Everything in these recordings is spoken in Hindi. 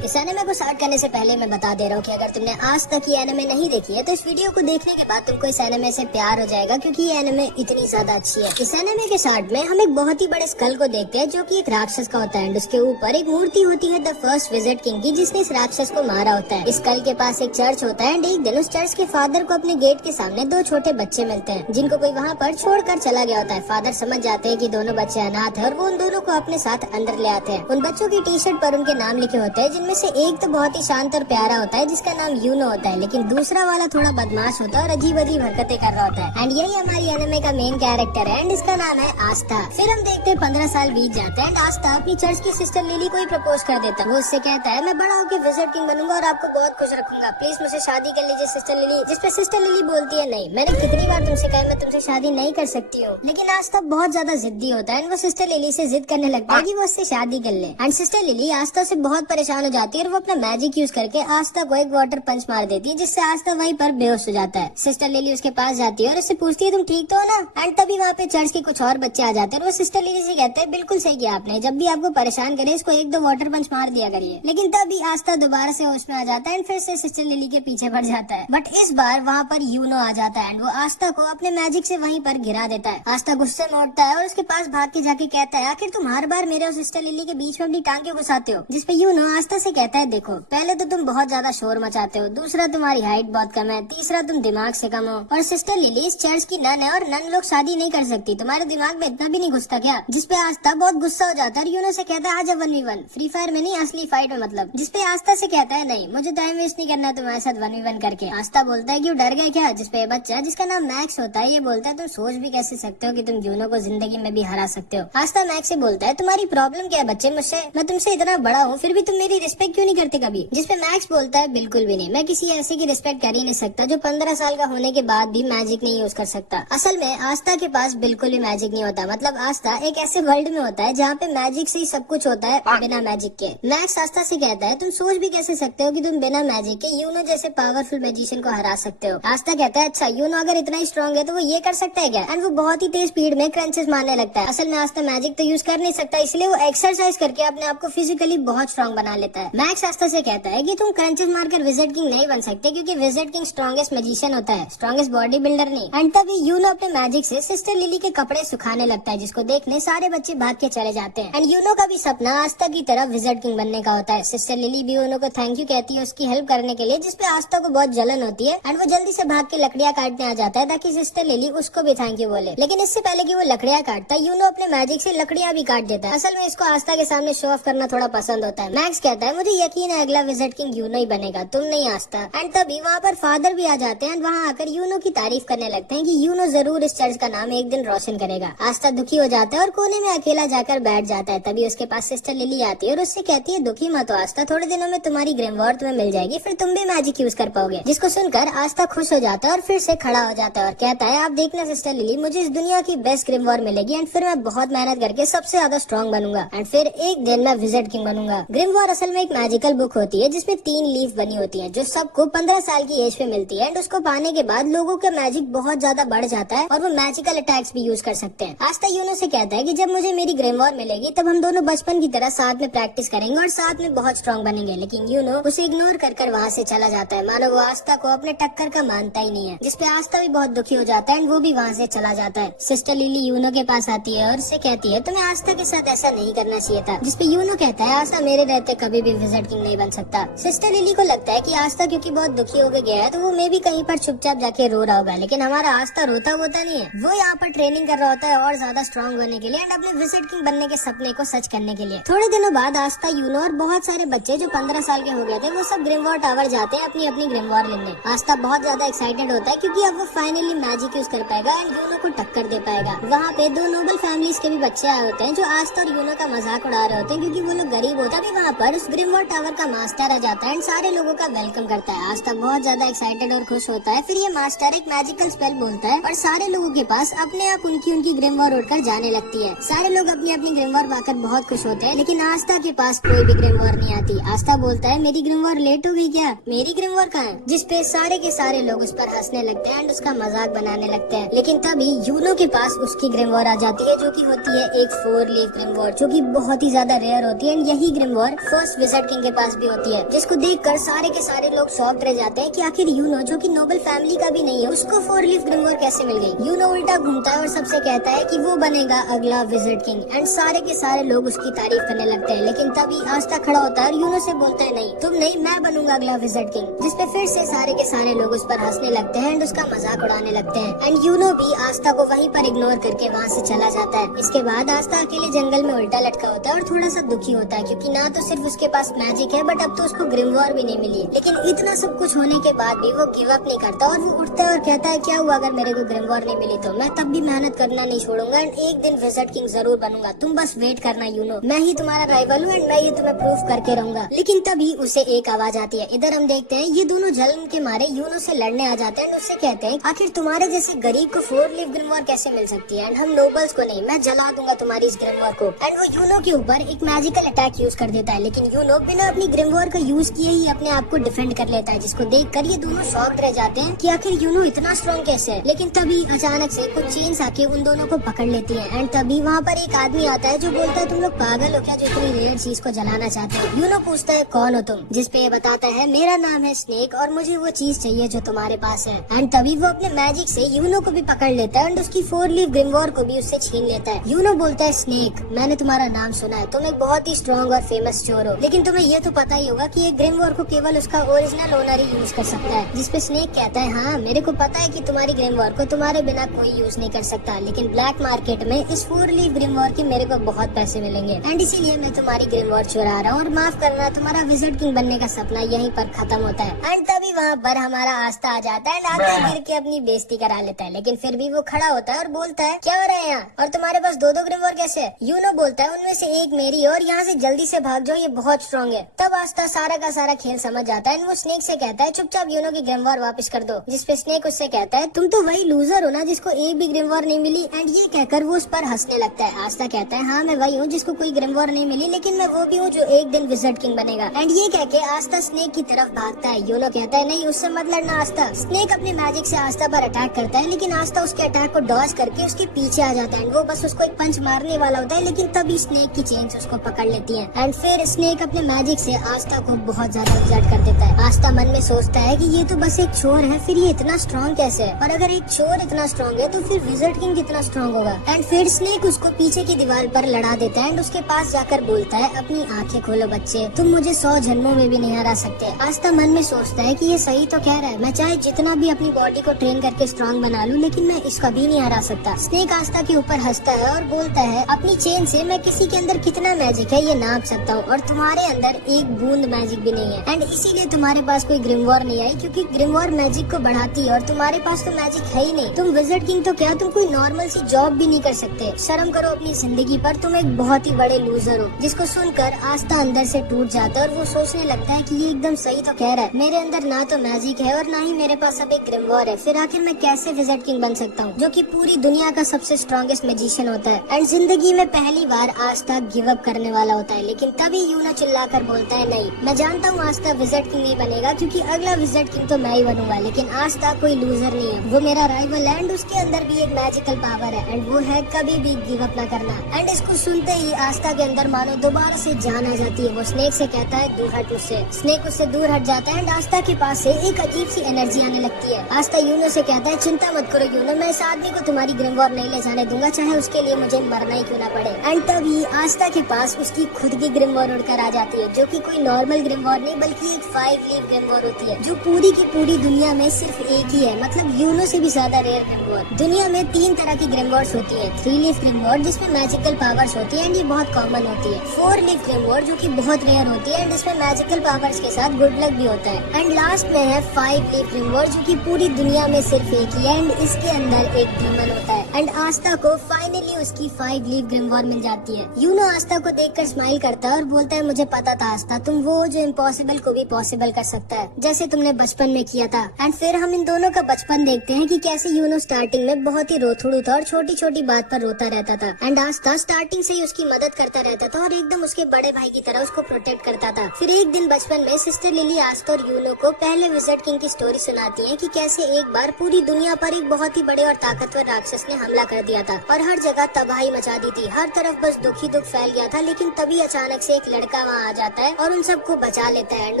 इस एनिमे को स्टार्ट करने से पहले मैं बता दे रहा हूँ कि अगर तुमने आज तक ये एनिमे नहीं देखी है तो इस वीडियो को देखने के बाद तुमको इस एनिमे से प्यार हो जाएगा, क्योंकि ये एनिमे इतनी ज्यादा अच्छी है। इस एनिमे के स्टार्ट में हम एक बहुत ही बड़े स्कल को देखते हैं जो कि एक राक्षस का होता है। उसके ऊपर एक मूर्ति होती है द फर्स्ट विजिट किंग की, जिसने इस राक्षस को मारा होता है। इस स्कल के पास एक चर्च होता है एंड एक दिन उस चर्च के फादर को अपने गेट के सामने दो छोटे बच्चे मिलते हैं जिनको कोई वहाँ पर छोड़कर चला गया होता है। फादर समझ जाते हैं कि दोनों बच्चे अनाथ है और वो उन दोनों को अपने साथ अंदर ले आते हैं। उन बच्चों की टी शर्ट पर उनके नाम लिखे होते हैं, जिनमें से एक तो बहुत ही शांत और प्यारा होता है जिसका नाम यूनो होता है, लेकिन दूसरा वाला थोड़ा बदमाश होता है और अजीब अजीब हरकतें कर रहा होता है। एंड यही हमारी एनिमे का मेन कैरेक्टर है एंड इसका नाम है आस्था। फिर हम देखते हैं 15 साल बीत जाते हैं एंड आस्था अपनी चर्च की सिस्टर लिली को ही प्रपोज कर देता है। वो उससे कहता है मैं बड़ा होकर विजिट किंग बनूंगा और आपको बहुत खुश रखूंगा, प्लीज मुझसे शादी कर लीजिए सिस्टर लिली। जिसपे सिस्टर लिली बोलती है नहीं, मैंने कितनी बार तुमसे कहा मैं तुमसे शादी नहीं कर सकती हूँ। लेकिन आस्था बहुत ज्यादा जिद्दी होता है एंड वो सिस्टर लिली से जिद करने लगता है कि वो उससे शादी कर ले। एंड सिस्टर लिली आस्था से बहुत परेशान हो जाती है और वो अपना मैजिक यूज करके आस्था को एक वाटर पंच मार देती है, जिससे आस्था वहीं पर बेहोश हो जाता है। सिस्टर लिली उसके पास जाती है और उससे पूछती है तुम ठीक तो हो ना। एंड तभी वहाँ पे चर्च के कुछ और बच्चे आ जाते हैं और वो सिस्टर लिली से कहते हैं बिल्कुल सही किया आपने, जब भी आपको परेशान करे इसको एक दो वाटर पंच मार दिया करिए। लेकिन तभी आस्था दोबारा से होश में आ जाता है एंड फिर से सिस्टर लिली के पीछे बढ़ जाता है। बट इस बार वहाँ पर यूनो आ जाता है एंड वो आस्था को अपने मैजिक से वहीं पर गिरा देता है। आस्था गुस्से में उठता है और उसके पास भाग के जाके कहता है आखिर तुम हर बार मेरे और सिस्टर लिली के बीच में अपनी टांग क्यों घुसाते हो। जिसपे यूनो आस्था से कहता है देखो, पहले तो तुम बहुत ज्यादा शोर मचाते हो, दूसरा तुम्हारी हाइट बहुत कम है, तीसरा तुम दिमाग से कम हो, और सिस्टर लिली इस चर्च की नन है और नन लोग शादी नहीं कर सकती, तुम्हारे दिमाग में इतना भी नहीं घुसता क्या। जिसपे आस्था बहुत गुस्सा हो जाता है और यूनो से कहता है आजा 1v1 फ्री फायर में नहीं असली फाइट में मतलब। जिसपे आस्था से कहता है नहीं मुझे टाइम वेस्ट नहीं करना तुम्हारे साथ 1v1 करके। आस्था बोलता है कि वो डर गए क्या। जिसपे बच्चा जिसका नाम मैक्स होता है ये बोलता है तुम सोच भी कैसे सकते हो कि तुम यूनो को जिंदगी में भी हरा सकते हो। आस्था मैक्स से बोलता है तुम्हारी प्रॉब्लम क्या है बच्चे मुझसे, मैं तुमसे इतना बड़ा हूँ फिर भी तुम मेरी रिस्पेक्ट क्यों नहीं करते कभी। जिसपे मैक्स बोलता है बिल्कुल भी नहीं, मैं किसी ऐसे की रिस्पेक्ट कर ही नहीं सकता जो 15 साल का होने के बाद भी मैजिक नहीं यूज कर सकता। असल में आस्था के पास बिल्कुल भी मैजिक नहीं होता, मतलब आस्था एक ऐसे वर्ल्ड में होता है जहाँ पे मैजिक से ही सब कुछ होता है बिना मैजिक के। मैक्स आस्था से कहता है तुम सोच भी कैसे सकते हो कि तुम बिना मैजिक के यूनो जैसे पावरफुल मैजिशियन को हरा सकते हो। आस्था कहता है अच्छा यूनो अगर इतना ही स्ट्रॉन्ग है तो वो ये कर सकता है क्या। एंड वो बहुत ही तेज स्पीड में क्रंचेस मारने लगता है। असल में आस्था मैजिक तो यूज कर नहीं सकता, इसलिए वो एक्सरसाइज करके अपने आप को फिजिकली बहुत स्ट्रॉन्ग बना लेता है। मैक्स आस्था से कहता है कि तुम क्रंचेस मारकर विजिट किंग नहीं बन सकते, क्योंकि विजिट किंग स्ट्रॉन्गेस्ट मैजिशियन होता है, स्ट्रॉन्गेस्ट बॉडी बिल्डर नहीं। एंड तभी यूनो अपने मैजिक से सिस्टर लिली के कपड़े सुखाने लगता है, जिसको देखने सारे बच्चे भाग के चले जाते हैं। एंड यूनो का भी सपना आस्था की तरह विजिट किंग बनने का होता है। सिस्टर लिली भी यूनो को थैंक यू कहती है उसकी हेल्प करने के लिए, जिसपे आस्था को बहुत जलन होती है एंड वो जल्दी से भाग के लकड़ियां काटने आ जाता है ताकि सिस्टर लिली उसको भी थैंक यू बोले। लेकिन इससे पहले कि वो लकड़ियां काटता है यूनो अपने मैजिक से लकड़ियां भी काट देता है। असल में इसको आस्था के सामने शो ऑफ करना थोड़ा पसंद होता है। मैक्स कहता है मुझे यकीन है अगला विजिट किंग यूनो ही बनेगा, तुम नहीं आस्था। एंड तभी वहाँ पर फादर भी आ जाते हैं एंड वहाँ आकर यूनो की तारीफ करने लगते हैं कि यूनो जरूर इस चर्च का नाम एक दिन रोशन करेगा। आस्था दुखी हो जाता है और कोने में अकेला जाकर बैठ जाता है। तभी उसके पास सिस्टर लिली आती है और उससे कहती है दुखी मत हो आस्था, थोड़े दिनों में तुम्हारी ग्रिमवॉर तुम्हें मिल जाएगी, फिर तुम भी मैजिक यूज कर पाओगे। जिसको सुनकर आस्था खुश हो जाता है और फिर से खड़ा हो जाता है और कहता है आप देखना सिस्टर लिली, मुझे इस दुनिया की बेस्ट ग्रिमवॉर मिलेगी एंड फिर मैं बहुत मेहनत करके सबसे ज्यादा स्ट्रॉन्ग बनूंगा एंड फिर एक दिन मैं विजिट किंग बनूंगा। ग्रिमवॉर असल में एक मैजिकल बुक होती है जिसमें 3 लीफ बनी होती है जो सबको 15 साल की एज पे मिलती है एंड उसको पाने के बाद लोगों का मैजिक बहुत ज्यादा बढ़ जाता है और वो मैजिकल अटैक्स भी यूज कर सकते हैं। आस्था यूनो से कहता है कि जब मुझे मेरी ग्रिमवॉर मिलेगी तब हम दोनों बचपन की तरह साथ में प्रैक्टिस करेंगे और साथ में बहुत स्ट्रॉन्ग बनेंगे। लेकिन यूनो उसे इग्नोर कर वहाँ से चला जाता है, मानो वो आस्था को अपने टक्कर का मानता ही नहीं है। जिसपे आस्था भी बहुत दुखी हो जाता है एंड वो भी वहाँ से चला जाता है। सिस्टर लिली यूनो के पास आती है और उससे कहती है तुम्हें आस्था के साथ ऐसा नहीं करना चाहिए था। जिसपे यूनो कहता है आस्था मेरे रहते कभी भी विजिट किंग नहीं बन सकता। सिस्टर लिली को लगता है कि आस्था क्योंकि बहुत दुखी होकर गया है तो वो मे भी कहीं पर चुपचाप जाके रो रहा होगा, लेकिन हमारा आस्था रोता होता नहीं है, वो यहाँ पर ट्रेनिंग कर रहा होता है और ज्यादा स्ट्रॉन्ग होने के लिए एंड अपने विजिट किंग बनने के सपने को सच करने के लिए। थोड़े दिनों बाद आस्था यूनो और बहुत सारे बच्चे जो 15 साल के हो गए थे वो सब ग्रिमवॉर टावर जाते हैं अपनी अपनी ग्रिमवॉर लेने। आस्था बहुत ज्यादा एक्साइटेड होता है क्योंकि अब वो फाइनली मैजिक यूज कर पाएगा एंड यूनो को टक्कर दे पाएगा। वहाँ पे 2 नोबल फैमिलीज के भी बच्चे आए होते हैं जो आस्था और यूनो का मजाक उड़ा रहे होते हैं क्योंकि वो लोग गरीब होता है। वहाँ पर उस ग्रिमवॉर टावर का मास्टर आ जाता है एंड सारे लोगों का वेलकम करता है। आस्था बहुत ज्यादा एक्साइटेड और खुश होता है। फिर ये मास्टर एक मैजिकल स्पेल बोलता है और सारे लोगों के पास अपने आप उनकी ग्रिमवॉर उड़कर जाने लगती है। सारे लोग अपनी अपनी ग्रिमवॉर पाकर बहुत खुश होते हैं, लेकिन आस्था के पास कोई भी ग्रिमवॉर नहीं आती। आस्था बोलता है मेरी ग्रिमवॉर लेट हो गई क्या, मेरी ग्रिमवॉर कहाँ है। जिसपे सारे के सारे लोग उस पर हंसने लगते हैं एंड उसका मजाक बनाने लगते हैं। लेकिन तभी यूनो के पास उसकी ग्रिमवॉर आ जाती है जो कि होती है एक 4 लीफ ग्रिमवॉर जो कि बहुत ही ज्यादा रेयर होती है एंड यही ग्रिमवॉर फर्स्ट विज़र्ड किंग के पास भी होती है, जिसको देखकर सारे के सारे लोग शॉक्ड रह जाते हैं कि आखिर यूनो जो कि नोबल फैमिली का भी नहीं है उसको 4 लीफ ग्रिमवॉर कैसे मिल गई। यूनो उल्टा घूमता है और सबसे कहता है कि वो बनेगा अगला विज़र्ड किंग एंड सारे के सारे लोग उसकी तारीफ करने लगते हैं। लेकिन तभी आस्था खड़ा होता है और यूनो से बोलता है नहीं तुम नहीं, मैं बनूंगा अगला विज़र्ड किंग, जिसपे फिर से सारे के सारे लोग उस पर हंसने लगते हैं एंड उसका मजाक उड़ाने लगते हैं एंड यूनो भी आस्था को वहीं पर इग्नोर करके वहाँ से चला जाता है। इसके बाद आस्था अकेले जंगल में उल्टा लटका होता है और थोड़ा सा दुखी होता है क्योंकि ना तो सिर्फ उसके पास मैजिक है बट अब तो उसको ग्रिमवॉर भी नहीं मिली। लेकिन इतना सब कुछ होने के बाद भी वो गिव अप नहीं करता और वो उठता है और कहता है क्या हुआ अगर मेरे को ग्रिमवॉर नहीं मिली तो मैं तब भी मेहनत करना नहीं छोड़ूंगा एंड एक दिन विज़र्ड किंग जरूर बनूंगा, तुम बस वेट करना यूनो, मैं ही तुम्हारा राइवल हूँ एंड मैं ये तुम्हें प्रूफ करके रहूंगा। लेकिन तभी उसे एक आवाज आती है। इधर हम देखते हैं ये दोनों जलन के मारे यूनो से लड़ने आ जाते हैं एंड उससे कहते हैं आखिर तुम्हारे जैसे गरीब को 4 लीफ ग्रिमवॉर कैसे मिल सकती है एंड हम नोबल्स को नहीं, मैं जला दूंगा तुम्हारी इस ग्रिमवॉर को। एंड वो यूनो के ऊपर एक मैजिकल अटैक यूज कर देता है, लेकिन यूनो बिना अपनी ग्रिमवॉर का यूज किए ही अपने आप को डिफेंड कर लेता है, जिसको देखकर ये दोनों शॉक्ड रह जाते हैं कि आखिर यूनो इतना स्ट्रॉन्ग कैसे है। लेकिन तभी अचानक से कुछ चेन्स आके उन दोनों को पकड़ लेती है एंड तभी वहाँ पर एक आदमी आता है जो बोलता है तुम लोग पागल हो क्या जो इतनी रेयर चीज को जलाना चाहते हो। यूनो पूछता है कौन हो तुम, जिसपे ये बताता है मेरा नाम है स्नेक और मुझे वो चीज चाहिए जो तुम्हारे पास है। एंड तभी वो अपने मैजिक से यूनो को भी पकड़ लेता है एंड उसकी 4 लीफ ग्रिमवॉर को भी उससे छीन लेता है। यूनो बोलता है स्नेक मैंने तुम्हारा नाम सुना है, तुम एक बहुत ही स्ट्रॉन्ग और फेमस चोर हो, लेकिन तुम्हें ये तो पता ही होगा कि एक ग्रिमवॉर को केवल उसका ओरिजिनल ओनर ही यूज कर सकता है। जिसपे स्नेक कहता है हाँ मेरे को पता है कि तुम्हारी ग्रिमवॉर को तुम्हारे बिना कोई यूज नहीं कर सकता, लेकिन ब्लैक मार्केट में इस 4 लीफ ग्रिमवॉर के मेरे को बहुत पैसे मिलेंगे एंड इसीलिए मैं तुम्हारी ग्रिमवॉर चुरा रहा हूँ और माफ करना तुम्हारा विज़र्ड किंग बनने का सपना यहीं पर खत्म होता है। एंड तभी वहाँ पर हमारा आस्था आ जाता है, आगे गिर के अपनी बेइज्जती करा लेता है, लेकिन फिर भी वो खड़ा होता है और बोलता है क्या हो रहा है यहाँ और तुम्हारे पास 2-2 ग्रिमवॉर कैसे है। यूनो बोलता है उनमें से एक मेरी और यहाँ से जल्दी से भाग जाओ, ये बहुत स्ट्रॉन्ग है। तब आस्था सारा का सारा खेल समझ जाता है एंड वो स्नेक से कहता है चुपचाप यूनो की ग्रिमवॉर वापस कर दो, जिसपे स्नेक उससे कहता है तुम तो वही लूजर हो ना जिसको एक भी ग्रिमवॉर नहीं मिली। एंड ये कहकर वो उस पर हंसने लगता है। आस्था कहता है हाँ मैं वही हूँ जिसको कोई ग्रिमवॉर नहीं मिली, लेकिन मैं वो भी हूँ जो एक दिन विज़र्ड किंग बनेगा। एंड ये कह के आस्था स्नेक की तरफ भागता है। यूनो कहता है नहीं उससे मत लड़ना आस्था। स्नेक अपने मैजिक से आस्था पर अटैक करता है, लेकिन आस्था उसके अटैक को डॉज करके उसके पीछे आ जाता है। वो बस उसको एक पंच मारने वाला होता है, लेकिन तभी स्नेक की चेन्स उसको पकड़ लेती है एंड फिर स्नेक अपने मैजिक से आस्था को बहुत ज्यादा एक्सर्ट कर देता है। आस्था मन में सोचता है कि ये तो बस एक चोर है, फिर ये इतना स्ट्रॉन्ग कैसे है, और अगर एक चोर इतना स्ट्रॉन्ग है तो फिर विज़र्ड किंग कितना स्ट्रॉन्ग होगा। एंड फिर स्नेक उसको पीछे की दीवार पर लड़ा देता है एंड उसके पास जाकर बोलता है अपनी आंखें खोलो बच्चे, तुम मुझे 100 जन्मों में भी नहीं हरा सकते। आस्था मन में सोचता है कि ये सही तो कह रहा है, मैं चाहे जितना भी अपनी बॉडी को ट्रेन करके स्ट्रॉन्ग बना लूं, लेकिन मैं इसका भी नहीं हरा सकता। स्नेक आस्था के ऊपर हंसता है और बोलता है अपनी चेन से मैं किसी के अंदर कितना मैजिक है ये नाप सकता हूँ, और तुम्हारे अंदर एक बूंद मैजिक भी नहीं है एंड इसीलिए तुम्हारे पास कोई ग्रिमवॉर नहीं आई, क्योंकि ग्रिमवॉर मैजिक को बढ़ाती है और तुम्हारे पास तो मैजिक है ही नहीं। तुम विज़र्ड किंग तो क्या, तुम कोई नॉर्मल सी जॉब भी नहीं कर सकते। शर्म करो अपनी जिंदगी पर, तुम एक बहुत ही बड़े लूजर हो। जिसको सुनकर आस्था अंदर से टूट जाता है और वो सोचने लगता है कि ये एकदम सही तो कह रहा है, मेरे अंदर ना तो मैजिक है और ना ही मेरे पास अब एक ग्रिमवॉर है, फिर आखिर मैं कैसे विज़र्ड किंग बन सकता हूँ जो कि पूरी दुनिया का सबसे स्ट्रॉन्गेस्ट मैजिशियन होता है। एंड जिंदगी में पहली बार आस्था गिव अप करने वाला होता है, लेकिन तभी यूनो चिल्लाकर बोलता है नहीं, मैं जानता हूँ आस्था विज़र्ड किंग नहीं बनेगा क्योंकि अगला विज़र्ड किंग तो मैं ही बनूंगा, लेकिन आस्था कोई लूजर नहीं है, वो मेरा राइवल है एंड उसके अंदर भी एक मैजिकल पावर है एंड वो है कभी भी गिव अप ना करना। एंड इसको सुनते ही आस्था के अंदर मानो दोबारा से जान आ जाती है। वो स्नेक से कहता है दूर हट मुझसे। स्नेक उससे दूर हट जाता है एंड आस्था के पास से एक अजीब सी एनर्जी आने लगती है। आस्था यूनो से कहता है चिंता मत करो यूनो, मैं इस आदमी को तुम्हारी ग्रिमवॉर नहीं ले जाने दूंगा, चाहे उसके लिए मुझे मरना ही क्यों ना पड़े। एंड तभी आस्था के पास उसकी खुद की ग्रिमवॉर उड़कर आ जाती है, जो कि कोई नॉर्मल ग्रिमवॉर नहीं बल्कि एक 5 लीफ ग्रिमवॉर होती है, जो पूरी की पूरी दुनिया में सिर्फ एक ही है, मतलब यूनो से भी ज्यादा रेयर ग्रिमवॉर। दुनिया में 3 तरह की ग्रिमवॉर्स होती है, 3 लीफ ग्रिमवॉर जिसमें मैजिकल पावर्स होती है एंड ये बहुत कॉमन होती है, 4 लीफ ग्रिमवॉर जो कि बहुत रेयर होती है एंड इसमें मैजिकल पावर्स के साथ गुड लक भी होता है, एंड लास्ट में है 5 लीफ ग्रिमवॉर जो कि पूरी दुनिया में सिर्फ एक ही है एंड इसके अंदर एक डीमन होता है। एंड आस्था को फाइनली उसकी 5 लीफ ग्रिमवॉर मिल जाती है। यूनो आस्था को देखकर स्माइल करता है और बोलता है मुझे पता था आस्था, तुम वो जो इम्पॉसिबल को भी पॉसिबल कर सकता है, जैसे तुमने बचपन में किया था। एंड फिर हम इन दोनों का बचपन देखते हैं कि कैसे यूनो स्टार्टिंग में बहुत ही रोथड़ू था और छोटी छोटी बात पर रोता रहता था एंड आस्था स्टार्टिंग से ही उसकी मदद करता रहता था और एकदम उसके बड़े भाई की तरह उसको प्रोटेक्ट करता था। फिर एक दिन बचपन में सिस्टर लिली आस्था और यूनो को पहले विज़र्ड किंग की स्टोरी सुनाती है कि कैसे एक बार पूरी दुनिया पर एक बहुत ही बड़े और ताकतवर राक्षस ने हमला कर दिया था और हर जगह तबाही मचा दी थी। हर तरफ बस दुख ही दुख फैल गया था। लेकिन तभी अचानक से एक लड़का वहाँ आ जाता है और उन सबको बचा लेता है। एंड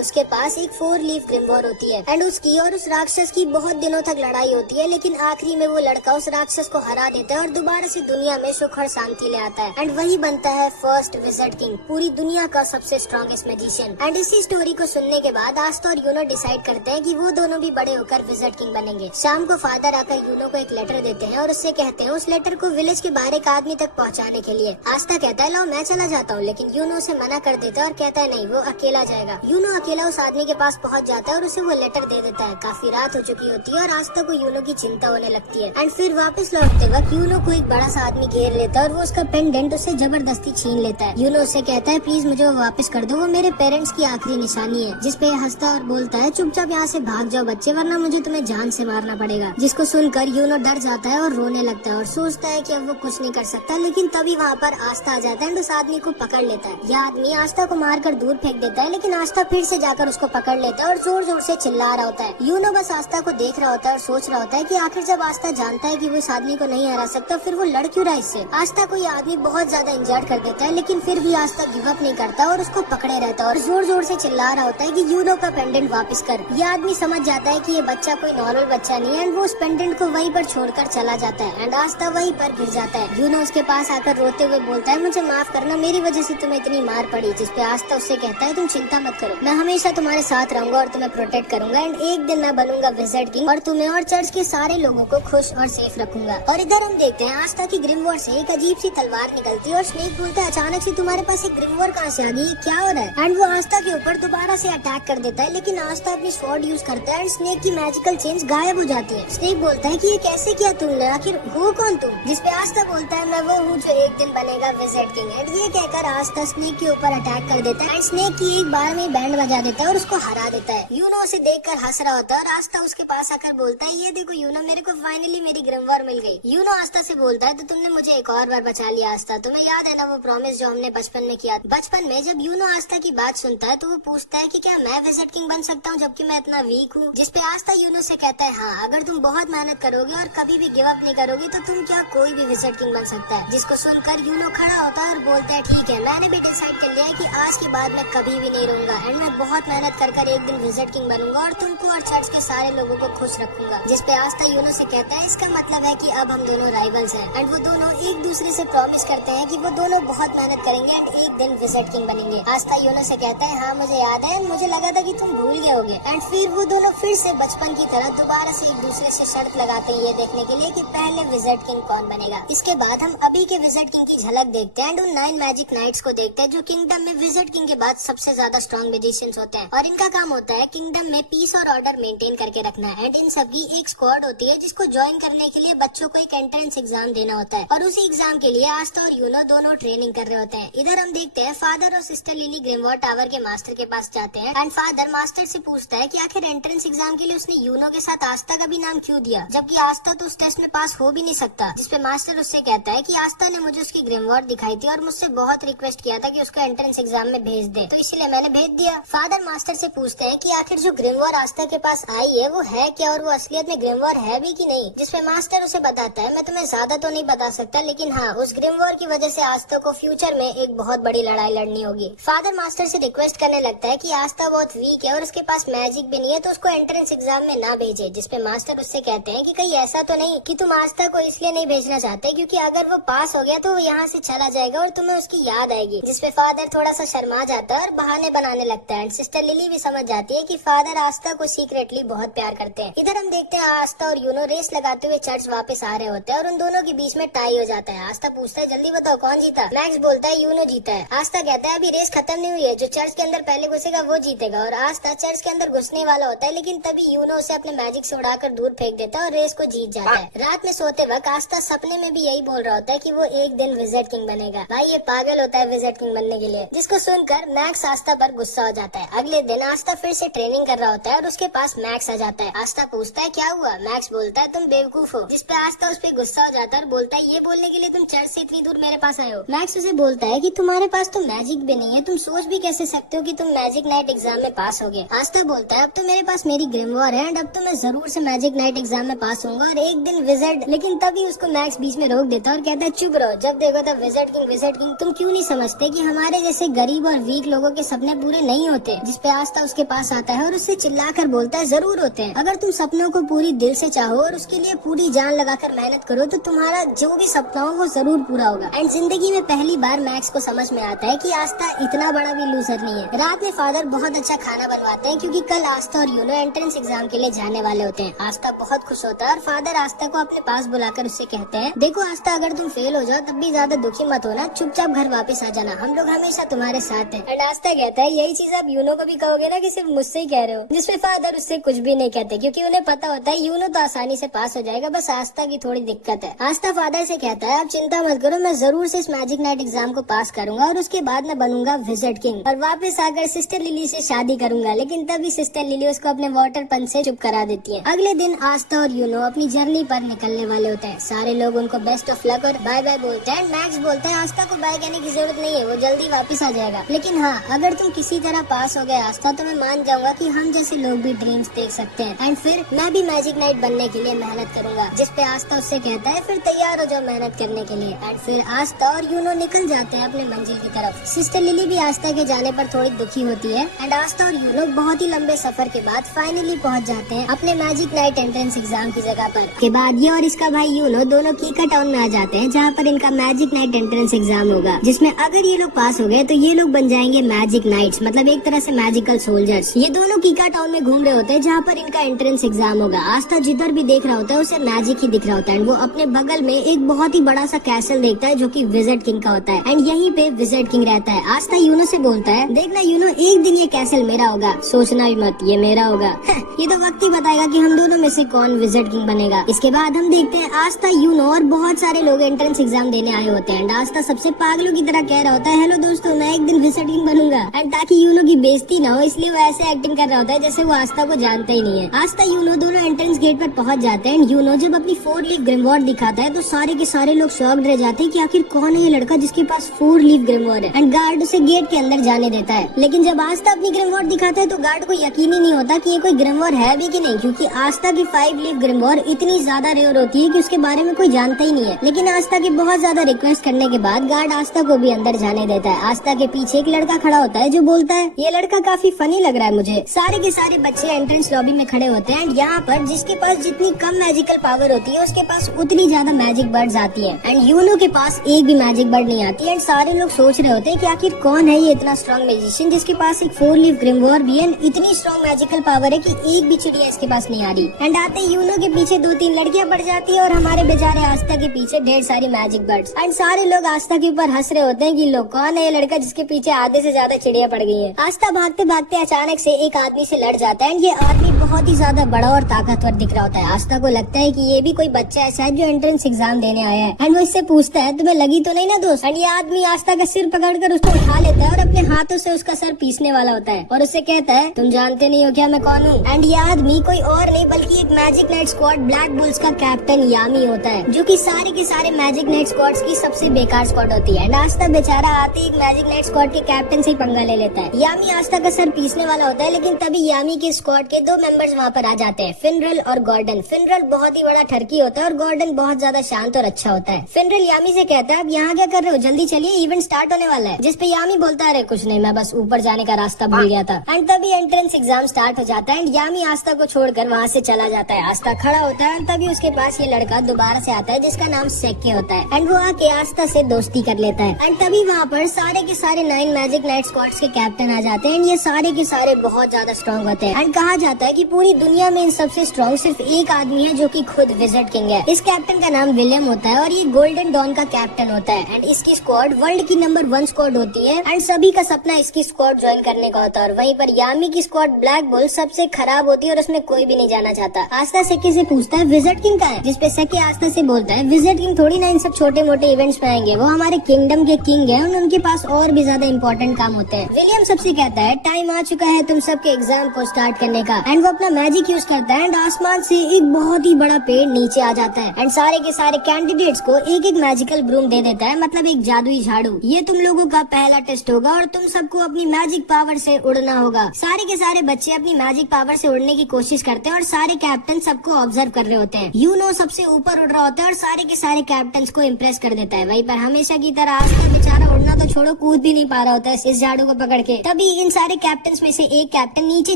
उसके पास एक 4 लीफ ग्रिमवॉर होती है एंड उसकी और उस राक्षस की बहुत दिनों तक लड़ाई होती है। लेकिन आखिरी में वो लड़का उस राक्षस को हरा देता है और दोबारा से दुनिया में सुख और शांति ले आता है। एंड वही बनता है फर्स्ट विज़र्ड किंग, पूरी दुनिया का सबसे स्ट्रॉन्गेस्ट मैजिशियन। एंड इसी स्टोरी को सुनने के बाद आस्था और यूनो डिसाइड करते हैं कि वो दोनों भी बड़े होकर विज़र्ड किंग बनेंगे। शाम को फादर आकर यूनो को एक लेटर देते हैं और उससे कहते हैं उस लेटर को विलेज के बाहर एक आदमी तक पहुँचाने के लिए। आस्था कहता है लो मैं चला जाता हूँ, लेकिन यूनो उसे मना कर देता है और कहता है नहीं, वो अकेला जाएगा। यूनो अकेला उस आदमी के पास पहुँच जाता है और उसे वो लेटर दे देता है। काफी रात हो चुकी होती है और आस्था को यूनो की चिंता होने लगती है। एंड फिर वापस लौटते वक्त यूनो को एक बड़ा सा आदमी घेर लेता है और वो उसका पेंडेंट उससे जबरदस्ती छीन लेता है। यूनो उससे कहता है प्लीज मुझे वो वापस कर दो, वो मेरे पेरेंट्स की आखिरी निशानी है। जिसपे हंसता और बोलता है चुपचाप यहाँ से भाग जाओ बच्चे, वरना मुझे तुम्हें जान से मारना पड़ेगा। जिसको सुनकर यूनो डर जाता है और रोने लगता है और सोचता है कि अब वो कुछ नहीं कर सकता। लेकिन तभी वहाँ पर आस्था आ जाता है और उस आदमी को पकड़ लेता है। यह आदमी आस्था को मारकर दूर फेंक देता है, लेकिन आस्था फिर से जाकर उसको पकड़ लेता है और जोर जोर से चिल्ला रहा होता है। यूनो बस आस्था को देख रहा होता है और सोच रहा होता है कि आखिर जब आस्था जानता है कि वो इस आदमी को नहीं हरा सकता, फिर वो लड़ क्यों रहा है इससे। आस्था को ये आदमी बहुत ज्यादा इंजर्ड कर देता है, लेकिन फिर भी आस्था गिव अप नहीं करता और उसको पकड़े रहता है और जोर जोर से चिल्ला रहा होता है कि यूनो का पेंडेंट वापस कर। ये आदमी समझ जाता है कि ये बच्चा कोई नॉर्मल बच्चा नहीं है एंड वो उस पेंडेंट को वहीं पर छोड़कर चला जाता है। एंड आस्था वहीं पर गिर जाता है। यूनो उसके पास आकर रोते हुए बोलता है मुझे माफ करना, मेरी वजह से तुम्हें इतनी मार पड़ी। जिसपे आस्था उससे कहता है तुम चिंता मत करो, मैं हमेशा तुम्हारे साथ रहूंगा और तुम्हें प्रोटेक्ट करूंगा एंड एक दिन मैं बनूंगा विज़र्ड किंग और तुम्हें और चर्च के सारे लोगों को खुश और सेफ रखूंगा। और इधर हम देखते हैं आस्था की ग्रिमवॉर से एक अजीब सी तलवार निकलती है और स्नेक बोलता है अचानक से तुम्हारे पास एक ग्रिमवॉर कहाँ से आ गई, क्या हो रहा है। एंड वो आस्था के ऊपर दोबारा से अटैक कर देता है, लेकिन आस्था अपनी स्वॉर्ड यूज करता है एंड स्नेक की मैजिकल चेन्स गायब हो जाती है। स्नेक बोलता है कि ये कैसे किया तुमने, आखिर हो कौन तुम। जिसपे आस्था बोलता है मैं वो हूँ जो एक दिन बनेगा विज़र्ड किंग। एंड ये कहकर आस्था स्नेक के ऊपर अटैक कर देता है एंड स्नेक की एक बार में बैंड बजा देता है और उसको हरा देता है। यूनो उसे देखकर हंस रहा होता है और आस्था उसके पास आकर बोलता है ये देखो यूनो, मेरे को फाइनली मेरी ग्रिमवॉर मिल गई। यूनो आस्था से बोलता है तो तुमने मुझे एक और बार बचा लिया आस्था, तुम्हें याद है ना वो प्रॉमिस जो हमने बचपन में किया। बचपन में जब यूनो आस्था की बात सुनता है तो वो पूछता है कि क्या मैं विज़र्ड किंग बन सकता हूँ जबकि मैं इतना वीक हूँ। जिसपे आस्था यूनो से कहता है हाँ, अगर तुम बहुत मेहनत करोगे और कभी भी गिव अप नहीं करोगे तो तुम क्या कोई भी विज़र्ड किंग बन सकता है। जिसको सुनकर यूनो खड़ा होता है और बोलता है ठीक है, मैंने भी डिसाइड कर लिया है कि आज के बाद मैं कभी भी नहीं रहूंगा एंड मैं बहुत मेहनत कर एक दिन विज़र्ड किंग बनूंगा और तुमको और चर्च के सारे लोगों को खुश रखूंगा। जिसपे आस्था यूनो से कहता है इसका मतलब है कि अब हम दोनों राइवल्स हैं। एंड वो दोनों एक दूसरे से प्रॉमिस करते हैं कि वो दोनों बहुत मेहनत करेंगे एंड एक दिन विज़र्ड किंग बनेंगे। आस्था यूनो से कहता है हाँ मुझे याद है, मुझे लगा था कि तुम भूल गए होगे। एंड फिर वो दोनों फिर से बचपन की तरह दोबारा से एक दूसरे से शर्त लगाते हैं ये देखने के लिए कि पहले विज़र्ड किंग कौन बनेगा। इसके बाद हम अभी के विज़र्ड किंग की झलक देखते हैं एंड उन 9 मैजिक नाइट्स को देखते हैं जो किंगडम में विज़र्ड किंग के बाद सबसे ज्यादा स्ट्रॉन्ग मैजिशियंस होते हैं और इनका काम होता है किंगडम में पीस और ऑर्डर मेंटेन करके रखना है। एंड इन सबकी एक स्क्वाड होती है जिसको ज्वाइन करने के लिए बच्चों को एक एंट्रेंस एग्जाम देना होता है और उसी एग्जाम के लिए आस्था और यूनो दोनों ट्रेनिंग कर रहे होते हैं। इधर हम देखते हैं फादर और सिस्टर लिली ग्रिमवॉर टावर के मास्टर के पास जाते हैं एंड फादर मास्टर से पूछता है कि आखिर एंट्रेंस एग्जाम के लिए उसने यूनो के साथ आस्था का भी नाम क्यों दिया, जबकि आस्था तो उस टेस्ट में पास हो भी नहीं सकता। जिसपे मास्टर उससे कहता है कि आस्था ने मुझे उसकी ग्रिमवॉर दिखाई थी और मुझसे बहुत रिक्वेस्ट किया था कि उसको एंट्रेंस एग्जाम में भेज दे, तो इसलिए मैंने भेज दिया। फादर मास्टर से पूछते हैं कि आखिर जो ग्रिमवॉर आस्था के पास आई है वो है क्या और वो असलियत में ग्रिमवॉर है भी कि नहीं। जिसपे मास्टर उसे बताता है मैं तुम्हें ज्यादा तो नहीं बता सकता, लेकिन हाँ उस ग्रिमवॉर की वजह से आस्था को फ्यूचर में एक बहुत बड़ी लड़ाई लड़नी होगी। फादर मास्टर से रिक्वेस्ट करने लगता है कि आस्था बहुत वीक है और उसके पास मैजिक भी नहीं है तो उसको एंट्रेंस एग्जाम में ना भेजे। जिसपे मास्टर उससे कहते हैं कि कहीं ऐसा तो नहीं कि तुम आस्था को इसलिए नहीं भेजना चाहते क्योंकि अगर वो पास हो गया तो वो यहाँ से चला जाएगा और तुम्हें उसकी याद आएगी। जिसपे फादर थोड़ा सा शर्मा जाता है और बहाने बनाने लगता है। सिस्टर लिली भी समझ जाती है कि फादर आस्था को सीक्रेटली बहुत प्यार करते हैं। इधर हम देखते हैं आस्था और यूनो रेस लगाते हुए चर्च वापस आ रहे होते हैं और उन दोनों के बीच में टाई हो जाता है। आस्था पूछता है जल्दी बताओ कौन जीता। मैक्स बोलता है यूनो जीता है। आस्था कहता है अभी रेस खत्म नहीं हुई है, जो चर्च के अंदर पहले घुसेगा वो जीतेगा। और आस्था चर्च के अंदर घुसने वाला होता है, लेकिन तभी यूनो उसे अपने मैजिक से उड़ाकर दूर फेंक देता है और रेस को जीत जाता है। रात में सोते वक्त आस्था सपने में भी यही बोल रहा होता है कि वो एक दिन विज़र्ड किंग बनेगा। भाई ये पागल होता है विज़र्ड किंग बनने के लिए। जिसको सुनकर मैक्स आस्था पर गुस्सा हो जाता है। अगले दिन आस्था फिर से ट्रेनिंग कर रहा होता है और उसके पास मैक्स आ जाता है। आस्था पूछता है क्या हुआ। मैक्स बोलता है तुम बेवकूफ हो। जिसपे आस्था उस पर गुस्सा हो जाता है और बोलता है ये बोलने के लिए तुम चर्च से इतनी दूर मेरे पास आए हो। मैक्स उसे बोलता है कि तुम्हारे पास तो मैजिक भी नहीं है, तुम सोच भी कैसे सकते हो कि तुम मैजिक नाइट एग्जाम में पास होगे। आस्था बोलता है अब तो मेरे पास मेरी ग्रिमवॉर है एंड अब तो मैं जरूर से मैजिक नाइट एग्जाम में पास होऊंगा और एक दिन विज़र्ड। लेकिन लेकिन तभी उसको मैक्स बीच में रोक देता है और कहता है चुप रहो, जब देखो तब विज़र्ड किंग तुम क्यों नहीं समझते कि हमारे जैसे गरीब और वीक लोगों के सपने पूरे नहीं होते। जिसपे आस्था उसके पास आता है और उससे चिल्लाकर बोलता है जरूर होते हैं। अगर तुम सपनों को पूरी दिल से चाहो और उसके लिए पूरी जान लगाकर मेहनत करो तो तुम्हारा जो भी सपना हो वो जरूर पूरा होगा। एंड जिंदगी में पहली बार मैक्स को समझ में आता है कि आस्था इतना बड़ा भी लूजर नहीं है। रात में फादर बहुत अच्छा खाना बनवाते हैं क्योंकि कल आस्था और यूनो एंट्रेंस एग्जाम के लिए जाने वाले होते हैं। आस्था बहुत खुश होता है और फादर आस्था को अपने पास बुलाकर उससे कहते हैं देखो आस्था, अगर तुम फेल हो जाओ तब भी ज्यादा दुखी मत होना, चुपचाप घर वापस आ जाना, हम लोग हमेशा तुम्हारे साथ हैं। एंड आस्था कहता है यही चीज आप यूनो को भी कहोगे ना कि सिर्फ मुझसे ही कह रहे हो। जिसमें फादर उससे कुछ भी नहीं कहते क्योंकि उन्हें पता होता है यूनो तो आसानी से पास हो जाएगा, बस आस्था की थोड़ी दिक्कत है। आस्था फादर से कहता है आप चिंता मत करो, मैं जरूर से इस मैजिक नाइट एग्जाम को पास करूंगा और उसके बाद मैं बनूंगा विज़र्ड किंग और वापस आकर सिस्टर लिली से शादी करूंगा। लेकिन तभी सिस्टर लिली उसको अपने वाटर पंच से चुप करा देती है। अगले दिन आस्था और यूनो अपनी जर्नी पर निकलने वाले होते हैं। सारे लोग उनको बेस्ट ऑफ लक और बाय बाय बोलते हैं। मैक्स बोलते हैं आस्था को बाय कहने की जरूरत नहीं है, वो जल्दी वापस आ जाएगा। लेकिन हाँ, अगर तुम किसी तरह पास हो गए आस्था तो मैं मान जाऊंगा कि हम जैसे लोग भी ड्रीम्स देख सकते हैं एंड फिर मैं भी मैजिक नाइट बनने के लिए मेहनत करूंगा। जिसपे आस्था उससे कहता है फिर तैयार हो जाओ मेहनत करने के लिए। एंड फिर आस्था और यूनो निकल जाते हैं अपने मंजिल की तरफ। सिस्टर लिली भी आस्था के जाने पर थोड़ी दुखी होती है एंड आस्था और यूनो बहुत ही लंबे सफर के बाद फाइनली पहुंच जाते हैं अपने मैजिक नाइट एंट्रेंस एग्जाम की जगह पर। के बाद ये और इसका भाई यूनो दोनों कीका टाउन में आ जाते हैं जहाँ पर इनका मैजिक नाइट एंट्रेंस एग्जाम होगा, जिसमें अगर ये लोग पास हो गए तो ये लोग बन जाएंगे मैजिक नाइट्स, मतलब एक तरह से मैजिकल सोल्जर्स। ये दोनों कीका टाउन में घूम रहे होते हैं जहाँ पर इनका एंट्रेंस एग्जाम होगा। आस्था जिधर भी देख रहा होता है उसे मैजिक ही दिख रहा होता है। वो अपने बगल में एक बहुत ही बड़ा सा कैसल देखता है जो कि विज़र्ड किंग का होता है एंड यहीं पे विज़र्ड किंग रहता है। आस्था यूनो से बोलता है देखना यूनो, एक दिन ये कैसल मेरा होगा, सोचना भी मत ये मेरा होगा। ये तो वक्त ही बताएगा कि हम दोनों में से कौन विज़र्ड किंग बनेगा। इसके बाद हम देखते हैं आस्था, यूनो और बहुत सारे लोग एंट्रेंस एग्जाम देने आए होते हैं। आस्था सबसे पागलों की तरह कह रहा होता है हेलो दोस्तों, मैं एक दिन विज़र्ड किंग बनूंगा। एंड ताकि यूनो की बेइज्जती ना हो इसलिए वो ऐसे एक्टिंग कर रहा होता है जैसे वो आस्था को जानता ही नहीं है। आस्था यूनो दोनों एंट्रेंस गेट पर पहुंच जाते हैं। यूनो जब अपनी 4 लीफ ग्रिमवॉर्ड दिखाता है तो सारे के सारे लोग शॉक्ड रह जाते हैं कि आखिर कौन है ये लड़का जिसके पास 4 लीफ ग्रिमवॉर्ड है। एंड गार्ड उसे गेट के अंदर जाने देता है। लेकिन जब आस्था अपनी ग्रिमवॉर्ड दिखाता है तो गार्ड को यकीन ही नहीं होता कि ये कोई ग्रिमवॉर्ड है भी कि नहीं, क्योंकि आस्था की 5 लीफ ग्रिमवॉर्ड इतनी ज्यादा रेयर होती है कि उसके बारे में कोई जानता ही नहीं है। लेकिन आस्था की बहुत ज्यादा रिक्वेस्ट करने के बाद गार्ड आस्था को भी अंदर जाने देता है। आस्था के पीछे एक लड़का खड़ा होता है जो बोलता है ये लड़का काफी फनी लग रहा है मुझे। सारे के सारे बच्चे एंट्रेंस लॉबी में खड़े होते हैं। यहाँ पर जिसके पास जितनी कम मैजिकल पावर होती है उसके पास उतनी ज्यादा मैजिक बर्ड्स आती है एंड यूनो के पास एक भी मैजिक बर्ड नहीं आती। एंड सारे लोग सोच रहे होते हैं कि आखिर कौन है ये इतना स्ट्रॉन्ग मैजिशियन जिसके पास एक 4 लीफ ग्रिमवॉर्ड भी है, इतनी स्ट्रॉन्ग मैजिकल पावर है कि एक भी चिड़िया इसके पास नहीं आ रही। एंड आते यूनो के पीछे 2-3 लड़कियां पड़ जाती है और हमारे बेचारे आस्था के पीछे ढेर सारी मैजिक बर्ड्स। एंड सारे लोग आस्था के ऊपर हंस रहे होते हैं कि लोग कौन है ये लड़का जिसके पीछे आधे से ज्यादा चिड़िया पड़ गई है। आस्था भागते भागते अचानक से एक आदमी से लड़ जाता है। ये आदमी बहुत ही ज्यादा बड़ा और ताकतवर दिख रहा होता है। आस्था को लगता है कि ये भी कोई बच्चा ऐसा है जो एंट्रेंस एग्जाम देने आया है। एंड वो इससे पूछता है तुम्हें लगी तो नहीं ना दोस्त। एंड ये आदमी आस्था का सिर पकड़कर उसको उठा लेता है और अपने हाथों से उसका सर पीसने वाला होता है और उससे कहता है तुम जानते नहीं हो क्या मैं कौन हूँ। एंड ये आदमी कोई और नहीं बल्कि एक magic night squad black bulls का कैप्टन यामी होता है, जो कि सारे के सारे मैजिक नाइट स्क्वाड्स की सबसे बेकार स्क्वाड होती है। एंड आस्था बेचारा आते एक मैजिक नाइट स्क्वाड के कैप्टन से ही पंगा ले लेता है। यामी आस्था का सर पीसने वाला होता है, लेकिन तभी यामी के स्क्वाड के 2 मेंबर्स वहाँ पर आ जाते हैं, फिनरल और गॉर्डन। फिनरल बहुत ही बड़ा ठरकी होता है और गॉर्डन बहुत ज्यादा शांत और अच्छा होता है। फिनरल यामी से कहता है आप यहाँ क्या कर रहे हो, जल्दी चलिए इवेंट स्टार्ट होने वाला है। जिसपे यामी बोलता है अरे कुछ नहीं, मैं बस ऊपर जाने का रास्ता भूल गया था। एंड तभी एंट्रेंस एग्जाम स्टार्ट हो जाता है एंड यामी आस्था को छोड़कर वहाँ से चला जाता है। आस्था खड़ा होता है तभी उसके पास ये लड़का दोबारा से आता है जिसका नाम सेक्के होता है एंड वो आके आस्था से दोस्ती कर लेता है। एंड तभी वहाँ पर सारे के सारे 9 मैजिक नाइट स्क्वाड्स के कैप्टन आ जाते हैं एंड ये सारे के सारे बहुत ज्यादा स्ट्रॉन्ग होते हैं। एंड कहा जाता है कि पूरी दुनिया में इन सबसे स्ट्रॉन्ग सिर्फ एक आदमी है जो कि खुद विज़र्ड किंग है। इस कैप्टन का नाम विलियम होता है और ये गोल्डन डॉन का कैप्टन होता है। एंड इसकी स्क्वाड वर्ल्ड की नंबर 1 स्क्वाड होती है एंड सभी का सपना इसकी स्क्वाड ज्वाइन करने का होता है। और वहीं पर यामी की स्क्वाड ब्लैक बुल सबसे खराब होती है और उसमें कोई भी नहीं जाना चाहता। आस्था सेक्के से पूछता है विज़र्ड किंग का है, जिसपे सेक्के आस्था से बोलता है विज़र्ड किंग थोड़ी ना इन सब छोटे मोटे इवेंट्स में आएंगे, वो हमारे किंगडम के किंग है और उनके पास और भी ज्यादा इंपॉर्टेंट काम होते हैं। विलियम सबसे कहता है टाइम आ चुका है तुम सबके एग्जाम को स्टार्ट करने का। एंड वो अपना मैजिक यूज करता है एंड आसमान से एक बहुत ही बड़ा पेड़ नीचे आ जाता है एंड सारे के सारे कैंडिडेट्स को एक एक मैजिकल ब्रूम दे देता है, मतलब एक जादुई झाड़ू। ये तुम लोगों का पहला टेस्ट होगा और तुम सबको अपनी मैजिक पावर से उड़ना होगा। सारे के सारे बच्चे अपनी मैजिक पावर से उड़ने की कोशिश करते हैं और सारे कैप्टन सबको ऑब्जर्व कर रहे होते हैं। यूनो सबसे सबसे ऊपर उड़ रहा होता है और सारे के सारे कैप्टन को इम्प्रेस कर देता है। वहीं पर हमेशा की तरह आस्था बेचारा उड़ना तो छोड़ो, कूद भी नहीं पा रहा होता है इस झाड़ू को पकड़ के। तभी इन सारे कैप्टन में से एक कैप्टन नीचे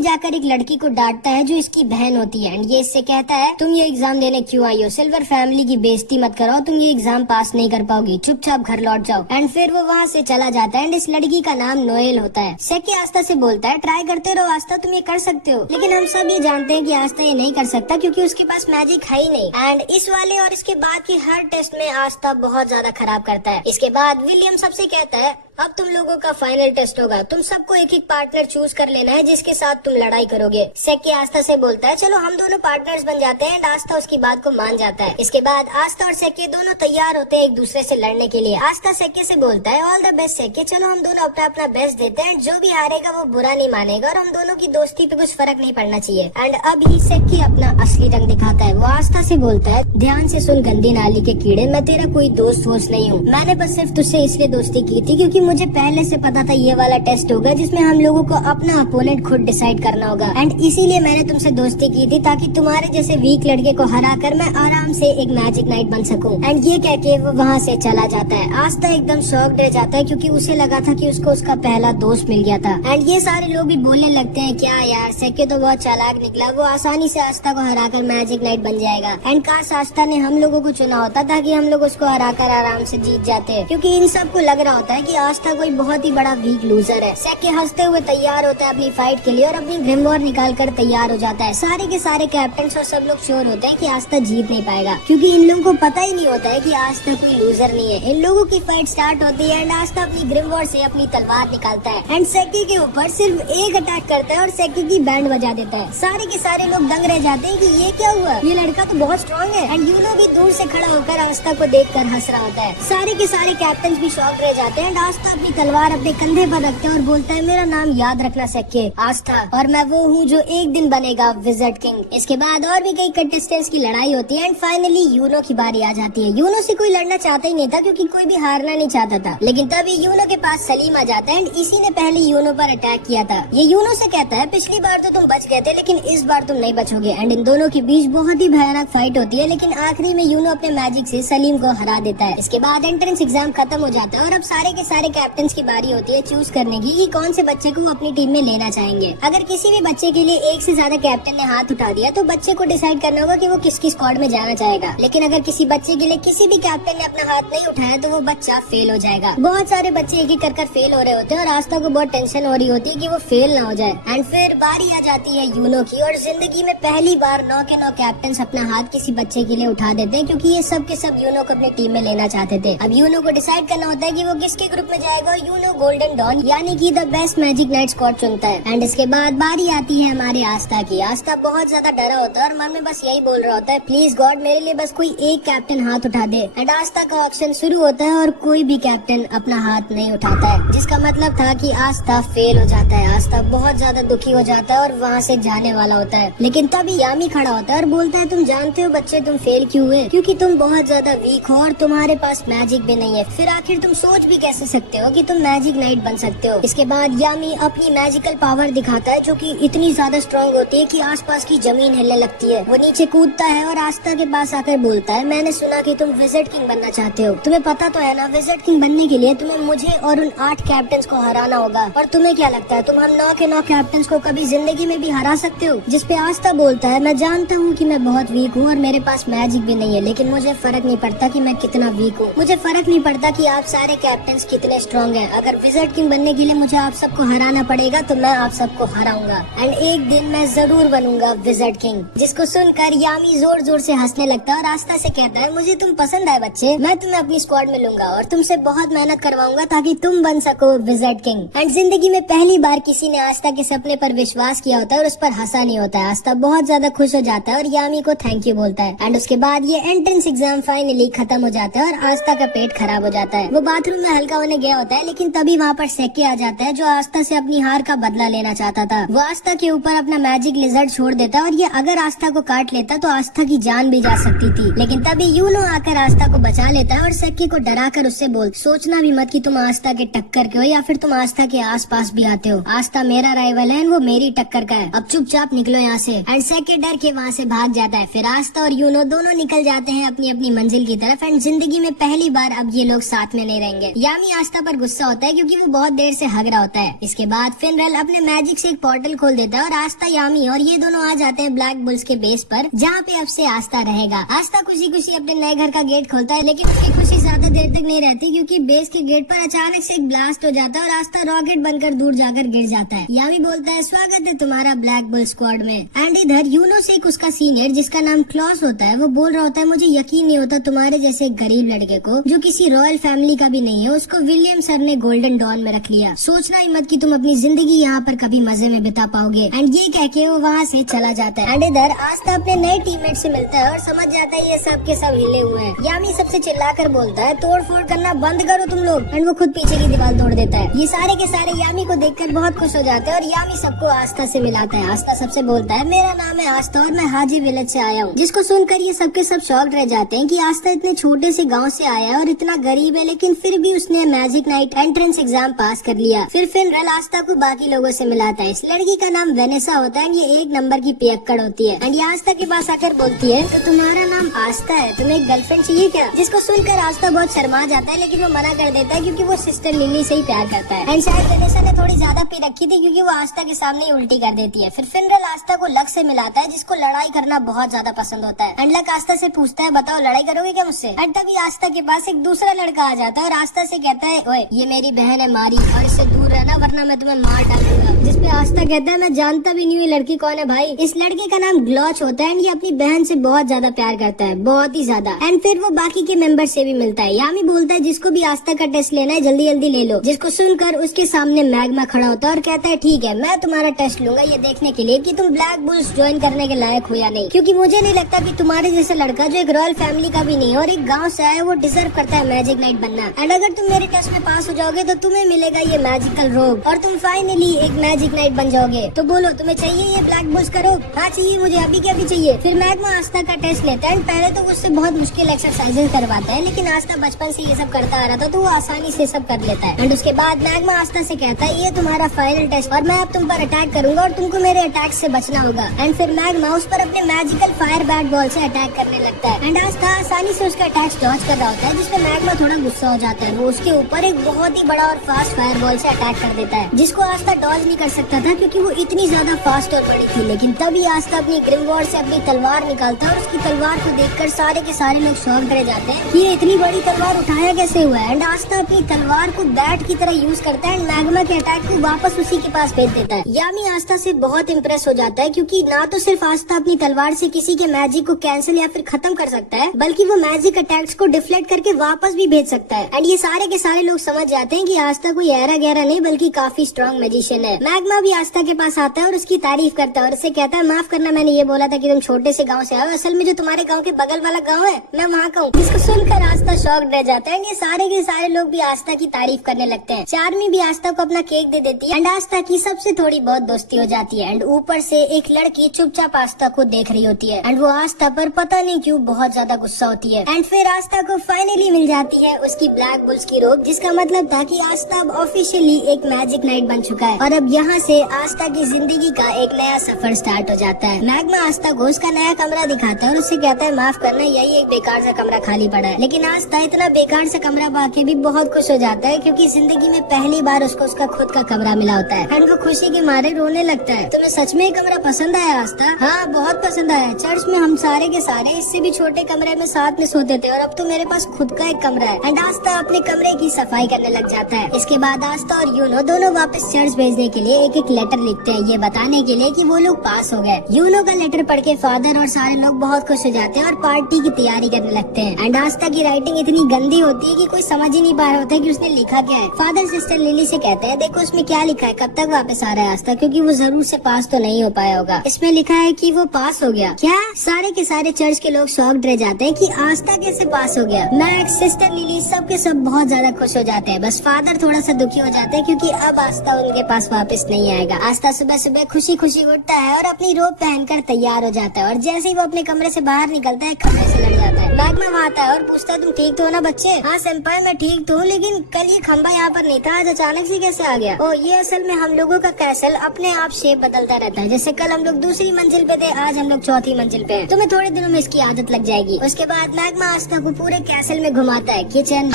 जाकर एक लड़की को डांटता है जो इसकी बहन होती है। एंड ये इससे कहता है, तुम ये एग्जाम देने क्यों आई हो? सिल्वर फैमिली की बेइज्जती मत करो, तुम ये एग्जाम पास नहीं कर पाओगी, चुपचाप घर लौट जाओ। एंड फिर वो वहाँ से चला जाता है। एंड इस लड़की का नाम नोएल होता है। सेकी आस्था से बोलता है, ट्राई करते रहो आस्था, तुम ये कर सकते हो। लेकिन हम सब ये जानते हैं कि आस्था ये नहीं कर सकता क्योंकि उसके पास मैजिक है ही नहीं। एंड इस वाले और इसके बाद की हर टेस्ट में आस्था बहुत ज्यादा खराब करता है। इसके बाद विलियम सबसे कहता है, अब तुम लोगों का फाइनल टेस्ट होगा, तुम सबको एक एक पार्टनर चूज कर लेना है जिसके साथ तुम लड़ाई करोगे। सेकी आस्था से बोलता है, चलो हम दोनों पार्टनर्स बन जाते हैं। एंड आस्था उसकी बात को मान जाता है। इसके बाद आस्था और सेकी दोनों तैयार होते हैं एक दूसरे से लड़ने के लिए। आस्था सेकी से बोलता है, ऑल द बेस्ट सेकी, चलो हम दोनों अपना अपना बेस्ट देते हैं। जो भी हारेगा वो बुरा नहीं मानेगा और हम दोनों की दोस्ती पे कुछ फर्क नहीं पड़ना चाहिए। एंड अभी सेकी अपना असली रंग दिखाता है। वो आस्था से बोलता है, ध्यान से सुन गंदी नाली के कीड़े, मैं तेरा कोई दोस्त वोस्त नहीं हूँ। मैंने बस सिर्फ तुझसे इसलिए दोस्ती की थी क्योंकि मुझे पहले से पता था ये वाला टेस्ट होगा जिसमें हम लोगों को अपना अपोनेंट खुद डिसाइड करना होगा। एंड इसीलिए मैंने तुमसे दोस्ती की थी ताकि तुम्हारे जैसे वीक लड़के को हराकर मैं आराम से एक मैजिक नाइट बन सकूं। एंड ये कह के वो वहाँ से चला जाता है। आस्था एकदम शॉक्ड रह जाता है क्योंकि उसे लगा था कि उसको उसका पहला दोस्त मिल गया था। एंड ये सारे लोग भी बोलने लगते हैं, क्या यार सेकी तो बहुत चालाक निकला, वो आसानी से आस्था को हराकर मैजिक नाइट बन जाएगा। एंड काश आस्था ने हम लोगों को चुना होता ताकि हम लोग उसको हराकर आराम से जीत जाते, क्योंकि इन सबको लग रहा होता है कि आस्था कोई बहुत ही बड़ा वीक लूजर है। सेकी हंसते हुए तैयार होता है अपनी फाइट के लिए और अपनी ग्रिमवॉर निकाल कर तैयार हो जाता है। सारे के सारे कैप्टन और सब लोग श्योर होते हैं कि आस्था जीत नहीं पाएगा क्योंकि इन लोगों को पता ही नहीं होता है कि आस्था कोई लूजर नहीं है। इन लोगों की फाइट स्टार्ट होती है एंड आस्था अपनी ग्रिमवॉर से अपनी तलवार निकालता है एंड सेकी के ऊपर सिर्फ एक अटैक करता है और सेकी की बैंड बजा देता है। सारे के सारे लोग दंग रह जाते हैं कि ये क्या हुआ, ये लड़का तो बहुत स्ट्रॉन्ग है। एंड यूनो भी दूर से खड़ा होकर आस्था को देखकर हंस रहा होता है। सारे के सारे कैप्टन भी शॉक रह जाते हैं एंड आस्था अपनी तलवार अपने कंधे पर रखते हैं और बोलता है, मेरा नाम याद रखना सेकी, आस्था, और मैं वो हूँ जो एक दिन बनेगा विज़र्ड किंग। इसके बाद और भी कई कंटेस्टेंट्स की लड़ाई होती है एंड फाइनली यूनो की बारी आ जाती है। यूनो से कोई लड़ना चाहता ही नहीं था क्योंकि कोई भी हारना नहीं चाहता था। लेकिन तभी यूनो के पास सलीम आ जाता है एंड इसी ने पहले यूनो पर अटैक किया था। ये यूनो से कहता है, पिछली बार तो तुम बच गए थे लेकिन इस बार तुम नहीं बचोगे। एंड इन दोनों के बीच बहुत ही भयानक फाइट होती है लेकिन आखिरी में यूनो अपने मैजिक से सलीम को हरा देता है। इसके बाद एंट्रेंस एग्जाम खत्म हो जाता है और अब सारे के सारे कैप्टन की बारी होती है चूज करने की कि कौन से बच्चे को अपनी टीम में लेना चाहेंगे। अगर किसी भी बच्चे के लिए एक से ज्यादा कैप्टन ने हाथ उठा दिया तो बच्चे को डिसाइड करना होगा कि वो किसकी स्क्वाड में जाना चाहेगा। लेकिन अगर किसी बच्चे के लिए किसी भी कैप्टन ने अपना हाथ नहीं उठाया तो वो बच्चा फेल हो जाएगा। बहुत सारे बच्चे एक एक कर फेल हो रहे होते हैं और आस्था को बहुत टेंशन हो रही होती है कि वो फेल ना हो जाए। एंड फिर बारी आ जाती है यूनो की और जिंदगी में पहली बार 9 के 9 कैप्टन अपना हाथ किसी बच्चे के लिए उठा देते हैं क्योंकि ये सब के सब यूनो को अपनी टीम में लेना चाहते थे। अब यूनो को डिसाइड करना होता है कि वो किसके ग्रुप में जाएगा और यूनो गोल्डन डॉन यानी कि the best magic night squad चुनता है। एंड इसके बाद बारी आती है हमारे आस्था की। आस्था बहुत ज्यादा डरा होता है और मन में बस यही बोल रहा होता है, प्लीज गॉड मेरे लिए बस कोई एक कैप्टन हाथ उठा दे। एंड आस्था का ऑक्शन शुरू होता है और कोई भी कैप्टन अपना हाथ नहीं उठाता है, जिसका मतलब था कि आस्था फेल हो जाता है। आस्था बहुत ज्यादा दुखी हो जाता है और वहाँ से जाने वाला होता है। लेकिन तभी यामी खड़ा होता है और बोलता है, तुम जानते हो बच्चे तुम फेल क्यों हुए? क्योंकि तुम बहुत ज्यादा वीक हो और तुम्हारे पास मैजिक भी नहीं है। फिर आखिर तुम सोच भी कैसे सकते हो कि तुम मैजिक नाइट बन सकते हो? इसके बाद यामी अपनी मैजिकल पावर दिखाता है जो कि इतनी ज्यादा स्ट्रॉन्ग होती है कि आसपास की जमीन हिलने लगती है। वो नीचे कूदता है और आस्था के पास आकर बोलता है, मैंने सुना कि तुम विज़र्ड किंग बनना चाहते हो। तुम्हें पता तो है ना, विज़र्ड किंग बनने के लिए तुम्हें मुझे और उन 8 कैप्टन को हराना होगा। और तुम्हें क्या लगता है तुम हम 9 के 9 कैप्टन को कभी जिंदगी में भी हरा सकते हो? जिसपे आस्था बोलता है, मैं जानता हूँ कि मैं बहुत वीक हूँ और मेरे पास मैजिक भी नहीं है, लेकिन मुझे फर्क नहीं पड़ता कि मैं कितना वीक हूँ। मुझे फर्क नहीं पड़ता कि आप सारे कैप्टन कितने स्ट्रॉन्ग हैं। अगर विज़र्ड किंग बनने के लिए मुझे आप सबको हराना पड़ेगा तो मैं आप सबको हराऊंगा एंड एक दिन मैं जरूर बनूंगा विज़र्ड किंग। जिसको सुनकर यामी जोर जोर से हंसने लगता है और आस्था से कहता है, मुझे तुम पसंद आए बच्चे, मैं तुम्हें अपनी स्क्वाड में लूंगा और तुमसे बहुत मेहनत करवाऊंगा ताकि तुम बन सको विज़र्ड किंग। एंड जिंदगी में पहली बार किसी ने आस्था के सपने पर विश्वास किया होता है और उस पर हंसा नहीं होता है। आस्था बहुत ज्यादा खुश हो जाता है और यामी को थैंक यू बोलता है। एंड उसके बाद ये एंट्रेंस एग्जाम फाइनली खत्म हो जाता है और आस्था का पेट खराब हो जाता है। वो बाथरूम में हल्का होने गया होता है, लेकिन तभी वहाँ पर सेके आ जाता है जो आस्था से अपनी हार का बदला लेना चाहता था। वो आस्था के ऊपर अपना मैजिक लिजर्ड छोड़ देता है और ये अगर आस्था को काट लेता तो आस्था की जान भी जा सकती थी। लेकिन तभी यूनो आकर आस्था को बचा लेता है और सेके को डराकर उससे बोल, सोचना भी मत कि तुम आस्था के टक्कर के हो या फिर तुम आस्था के आसपास भी आते हो। आस्था मेरा राइवल है, वो मेरी टक्कर का है। अब चुपचाप निकलो यहाँ से। एंड सेके डर के वहाँ से भाग जाता है। फिर आस्था और यूनो दोनों निकल जाते हैं अपनी अपनी मंजिल की तरफ। एंड जिंदगी में पहली बार अब ये लोग साथ में नहीं रहेंगे। यामी आस्था पर गुस्सा होता है क्योंकि वो बहुत देर से हग रहा होता है। इसके बाद फिनरल अपने मैजिक से एक पोर्टल खोल देता है और आस्था, यामी और ये दोनों आ जाते हैं ब्लैक बुल्स के बेस पर, जहाँ पे अब से आस्था रहेगा। आस्था खुशी खुशी अपने नए घर का गेट खोलता है, लेकिन उसकी खुशी ज्यादा देर तक नहीं रहती क्योंकि बेस के गेट पर अचानक से एक ब्लास्ट हो जाता है और आस्था रॉकेट बनकर दूर जाकर गिर जाता है। यामी बोलता है, स्वागत है तुम्हारा ब्लैक बुल स्क्वाड में। एंड इधर यूनो से एक उसका सीनियर जिसका नाम क्लॉस होता है, वो बोल रहा होता है, मुझे यकीन नहीं होता तुम्हारे जैसे एक गरीब लड़के को जो किसी रॉयल फैमिली का भी नहीं है, उसको विलियम सर ने गोल्डन डॉन में रख लिया। सोचना ही मत कि तुम अपनी जिंदगी यहाँ पर कभी मजे में बिता पाओगे। एंड ये कह के वो वहाँ से चला जाता है। एंड इधर आस्था अपने नए टीममेट से मिलता है और समझ जाता है ये सब के सब हिले हुए हैं। यामी सबसे चिल्लाकर बोलता है, तोड़ फोड़ करना बंद करो तुम लोग। एंड वो खुद पीछे की दीवार तोड़ देता है। ये सारे के सारे यामी को देखकर बहुत खुश हो जाते हैं और यामी सबको आस्था से मिलाता है। आस्था सबसे बोलता है, मेरा नाम है आस्था और मैं हाजी विलेज से आया हूँ। जिसको सुनकर ये सबके सब शॉक्ड रह जाते हैं कि आस्था इतने छोटे से गांव से आया है और इतना गरीब है, लेकिन फिर भी उसने मैजिक नाइट एंट्रेंस एग्जाम पास कर लिया। फिर फिनरल आस्था को बाकी लोगों से मिलाता है। इस लड़की का नाम वेनेसा होता है। ये एक नंबर की पियक्कड़ होती है। एंड ये आस्था के पास आकर बोलती है, तो तुम्हारा नाम आस्था है, तुम्हें एक गर्लफ्रेंड चाहिए क्या? जिसको सुनकर आस्था बहुत शर्मा जाता है, लेकिन वो मना कर देता है क्योंकि वो सिस्टर लिली से ही प्यार करता है। एंड शायद वेनेसा ने थोड़ी ज्यादा पी रखी थी क्योंकि वो आस्था के सामने ही उल्टी कर देती है। फिर फिनरल आस्था को लक से मिलाता है जिसको लड़ाई करना बहुत ज्यादा पसंद होता है। एंड लक आस्था से पूछता है, बताओ लड़ाई करोगे क्या मुझसे? एंड तभी आस्था के पास एक दूसरा लड़का आ जाता है और आस्था से कहता है, ओए ये मेरी बहन है मारी और इससे दूर रहना वरना मैं तुम्हें मार डालूंगा। जिसपे आस्था कहता है, मैं जानता भी नहीं हुई लड़की कौन है भाई। इस लड़के का नाम ग्लॉच होता है एंड ये अपनी बहन से बहुत ज्यादा प्यार करता है, बहुत ही ज्यादा। एंड फिर वो बाकी के मेंबर से भी मिलता है। यामी बोलता है, जिसको भी आस्था का टेस्ट लेना है जल्दी जल्दी ले लो। जिसको सुनकर उसके सामने मैग्मा खड़ा होता है और कहता है, ठीक है मैं तुम्हारा टेस्ट लूंगा ये देखने के लिए कि तुम ब्लैक बुल्स ज्वाइन करने के लायक हो या नहीं, क्योंकि मुझे नहीं लगता कि तुम्हारे जैसा लड़का जो एक रॉयल फैमिली का भी नहीं और एक गाँव से आया वो डिजर्व करता है मैजिक नाइट बनना। एंड अगर तुम मेरे टेस्ट में पास हो जाओगे तो तुम्हें मिलेगा ये मैजिकल रोब और तुम फाइनली एक मैजिक नाइट बन जाओगे। तो बोलो तुम्हें चाहिए ये ब्लैक बुल्स का रोब? हाँ चाहिए मुझे, अभी क्या भी चाहिए। फिर मैग्मा आस्था का टेस्ट लेता है। पहले तो उससे बहुत मुश्किल एक्सरसाइजेस करवाता है, लेकिन आस्था बचपन से ये सब करता आ रहा था तो वो आसानी से सब कर लेता है। एंड उसके बाद मैग्मा आस्था से कहता है, ये तुम्हारा फाइनल टेस्ट और मैं अब तुम पर अटैक करूंगा और तुमको मेरे अटैक से बचना होगा। एंड फिर मैग्मा उस पर अपने मैजिकल फायर बैट बॉल से अटैक करने लगता है। एंड आस्था आसानी से उसका अटैक डॉज कर रहा होता है, जिसमें मैग्मा थोड़ा गुस्सा हो जाता है। वो उसके ऊपर एक बहुत ही बड़ा और फास्ट फायर बॉल से अटैक कर देता है, जिसको आस्था डॉज नहीं कर सकता था क्योंकि वो इतनी ज्यादा फास्ट और बड़ी थी। लेकिन तभी आस्था अपनी ग्रिमवॉर्ड से अपनी तलवार निकालता है और उसकी तलवार को देखकर सारे के सारे लोग शॉक्ड रह जाते हैं कि ये इतनी बड़ी तलवार उठाया कैसे हुआ है। एंड आस्था अपनी तलवार को बैट की तरह यूज करता है एंड मैग्मा के अटैक को वापस उसी के पास भेज देता है। यामी आस्था से बहुत इम्प्रेस हो जाता है क्योंकि ना तो सिर्फ आस्था अपनी तलवार से किसी के मैजिक को कैंसिल या फिर खत्म कर सकता है, बल्कि वो मैजिक अटैक्स को डिफ्लेक्ट करके वापस भी भेज सकता है। एंड ये सारे के सारे लोग समझ जाते हैं कि आस्था कोई ऐरा गहरा नहीं बल्कि काफी स्ट्रॉन्ग मैजिशियन है। मैग्मा भी आस्था के पास आता है और उसकी तारीफ करता है और उससे कहता है, माफ करना मैंने ये बोला था कि तुम छोटे से गांव से आओ, असल में जो तुम्हारे गांव के बगल वाला गांव है मैं वहाँ का हूँ। जिसको सुनकर आस्था शॉक्ड रह जाता है। ये सारे के सारे लोग भी आस्था की तारीफ करने लगते हैं। चार्मी भी आस्था को अपना केक दे देती है एंड आस्था की सबसे थोड़ी बहुत दोस्ती हो जाती है। एंड ऊपर से एक लड़की चुपचाप आस्था को देख रही होती है एंड वो आस्था पर पता नहीं क्यों बहुत ज्यादा गुस्सा होती है। एंड फिर आस्था को फाइनली मिल जाती है उसकी ब्लैक बुल्स की रोब, जिसका मतलब था कि आस्था अब ऑफिशियली एक मैजिक नाइट बन चुका है और अब यहाँ से आस्था की जिंदगी का एक नया सफर स्टार्ट हो जाता है। मैग्मा आस्था को उसका नया कमरा दिखाता है और उससे कहता है, माफ करना यही एक बेकार सा कमरा खाली पड़ा है। लेकिन आस्था इतना बेकार सा कमरा पाके भी बहुत खुश हो जाता है क्योंकि जिंदगी में पहली बार उसको उसका खुद का कमरा मिला होता है एंड वो खुशी के मारे रोने लगता है। तुम्हें सच में ये कमरा पसंद आया आस्था? हाँ बहुत पसंद आया। चर्च में हम सारे के सारे इससे भी छोटे कमरे में साथ में सोते थे और अब तो मेरे पास खुद का एक कमरा है। एंड आस्था अपने कमरे की सफाई करने लग जाता है। इसके बाद आस्था और यूनो दोनों वापस चर्च भेजने के लिए एक एक लेटर लिखते हैं, ये बताने के लिए कि वो लोग पास हो गए। यूनो का लेटर पढ़ के फादर और सारे लोग बहुत खुश हो जाते हैं और पार्टी की तैयारी करने लगते हैं। एंड आस्था की राइटिंग इतनी गंदी होती है कि कोई समझ ही नहीं पा रहा होता है कि उसने लिखा क्या है। फादर सिस्टर लिली से कहते हैं, देखो उसमें क्या लिखा है, कब तक वापस आ रहा है आस्था, क्योंकि वो जरूर से पास तो नहीं हो पाया होगा। इसमें लिखा है कि वो पास हो गया। क्या? सारे के सारे चर्च के लोग शॉक्ड रह जाते हैं कि आस्था कैसे पास हो गया। मैक्स, सिस्टर लिली सबके सब बहुत ज्यादा खुश हो जाते हैं। बस फादर थोड़ा सा दुखी हो जाते हैं क्योंकि अब आस्था उनके पास वापस नहीं आएगा। आस्था सुबह सुबह खुशी खुशी उठता है और अपनी रोब पहनकर तैयार हो जाता है और जैसे ही वो अपने कमरे से बाहर निकलता है खंभे से लड़ जाता है। मैग्मा वहाँ आता है और पूछता है तुम ठीक तो हो ना बच्चे? हाँ सेंपाई मैं ठीक तो हूँ, लेकिन कल ये खंभा यहाँ पर नहीं था, आज अचानक से कैसे आ गया? ओ ये असल में हम लोगों का कैसल अपने आप शेप बदलता रहता है। जैसे कल हम लोग दूसरी मंजिल पे थे, आज हम लोग चौथी मंजिल पे हैं। तुम्हें थोड़े दिनों में इसकी आदत लग जाएगी। उसके बाद मैग्मा आस्था को पूरे कैसल में घुमाता है, किचन,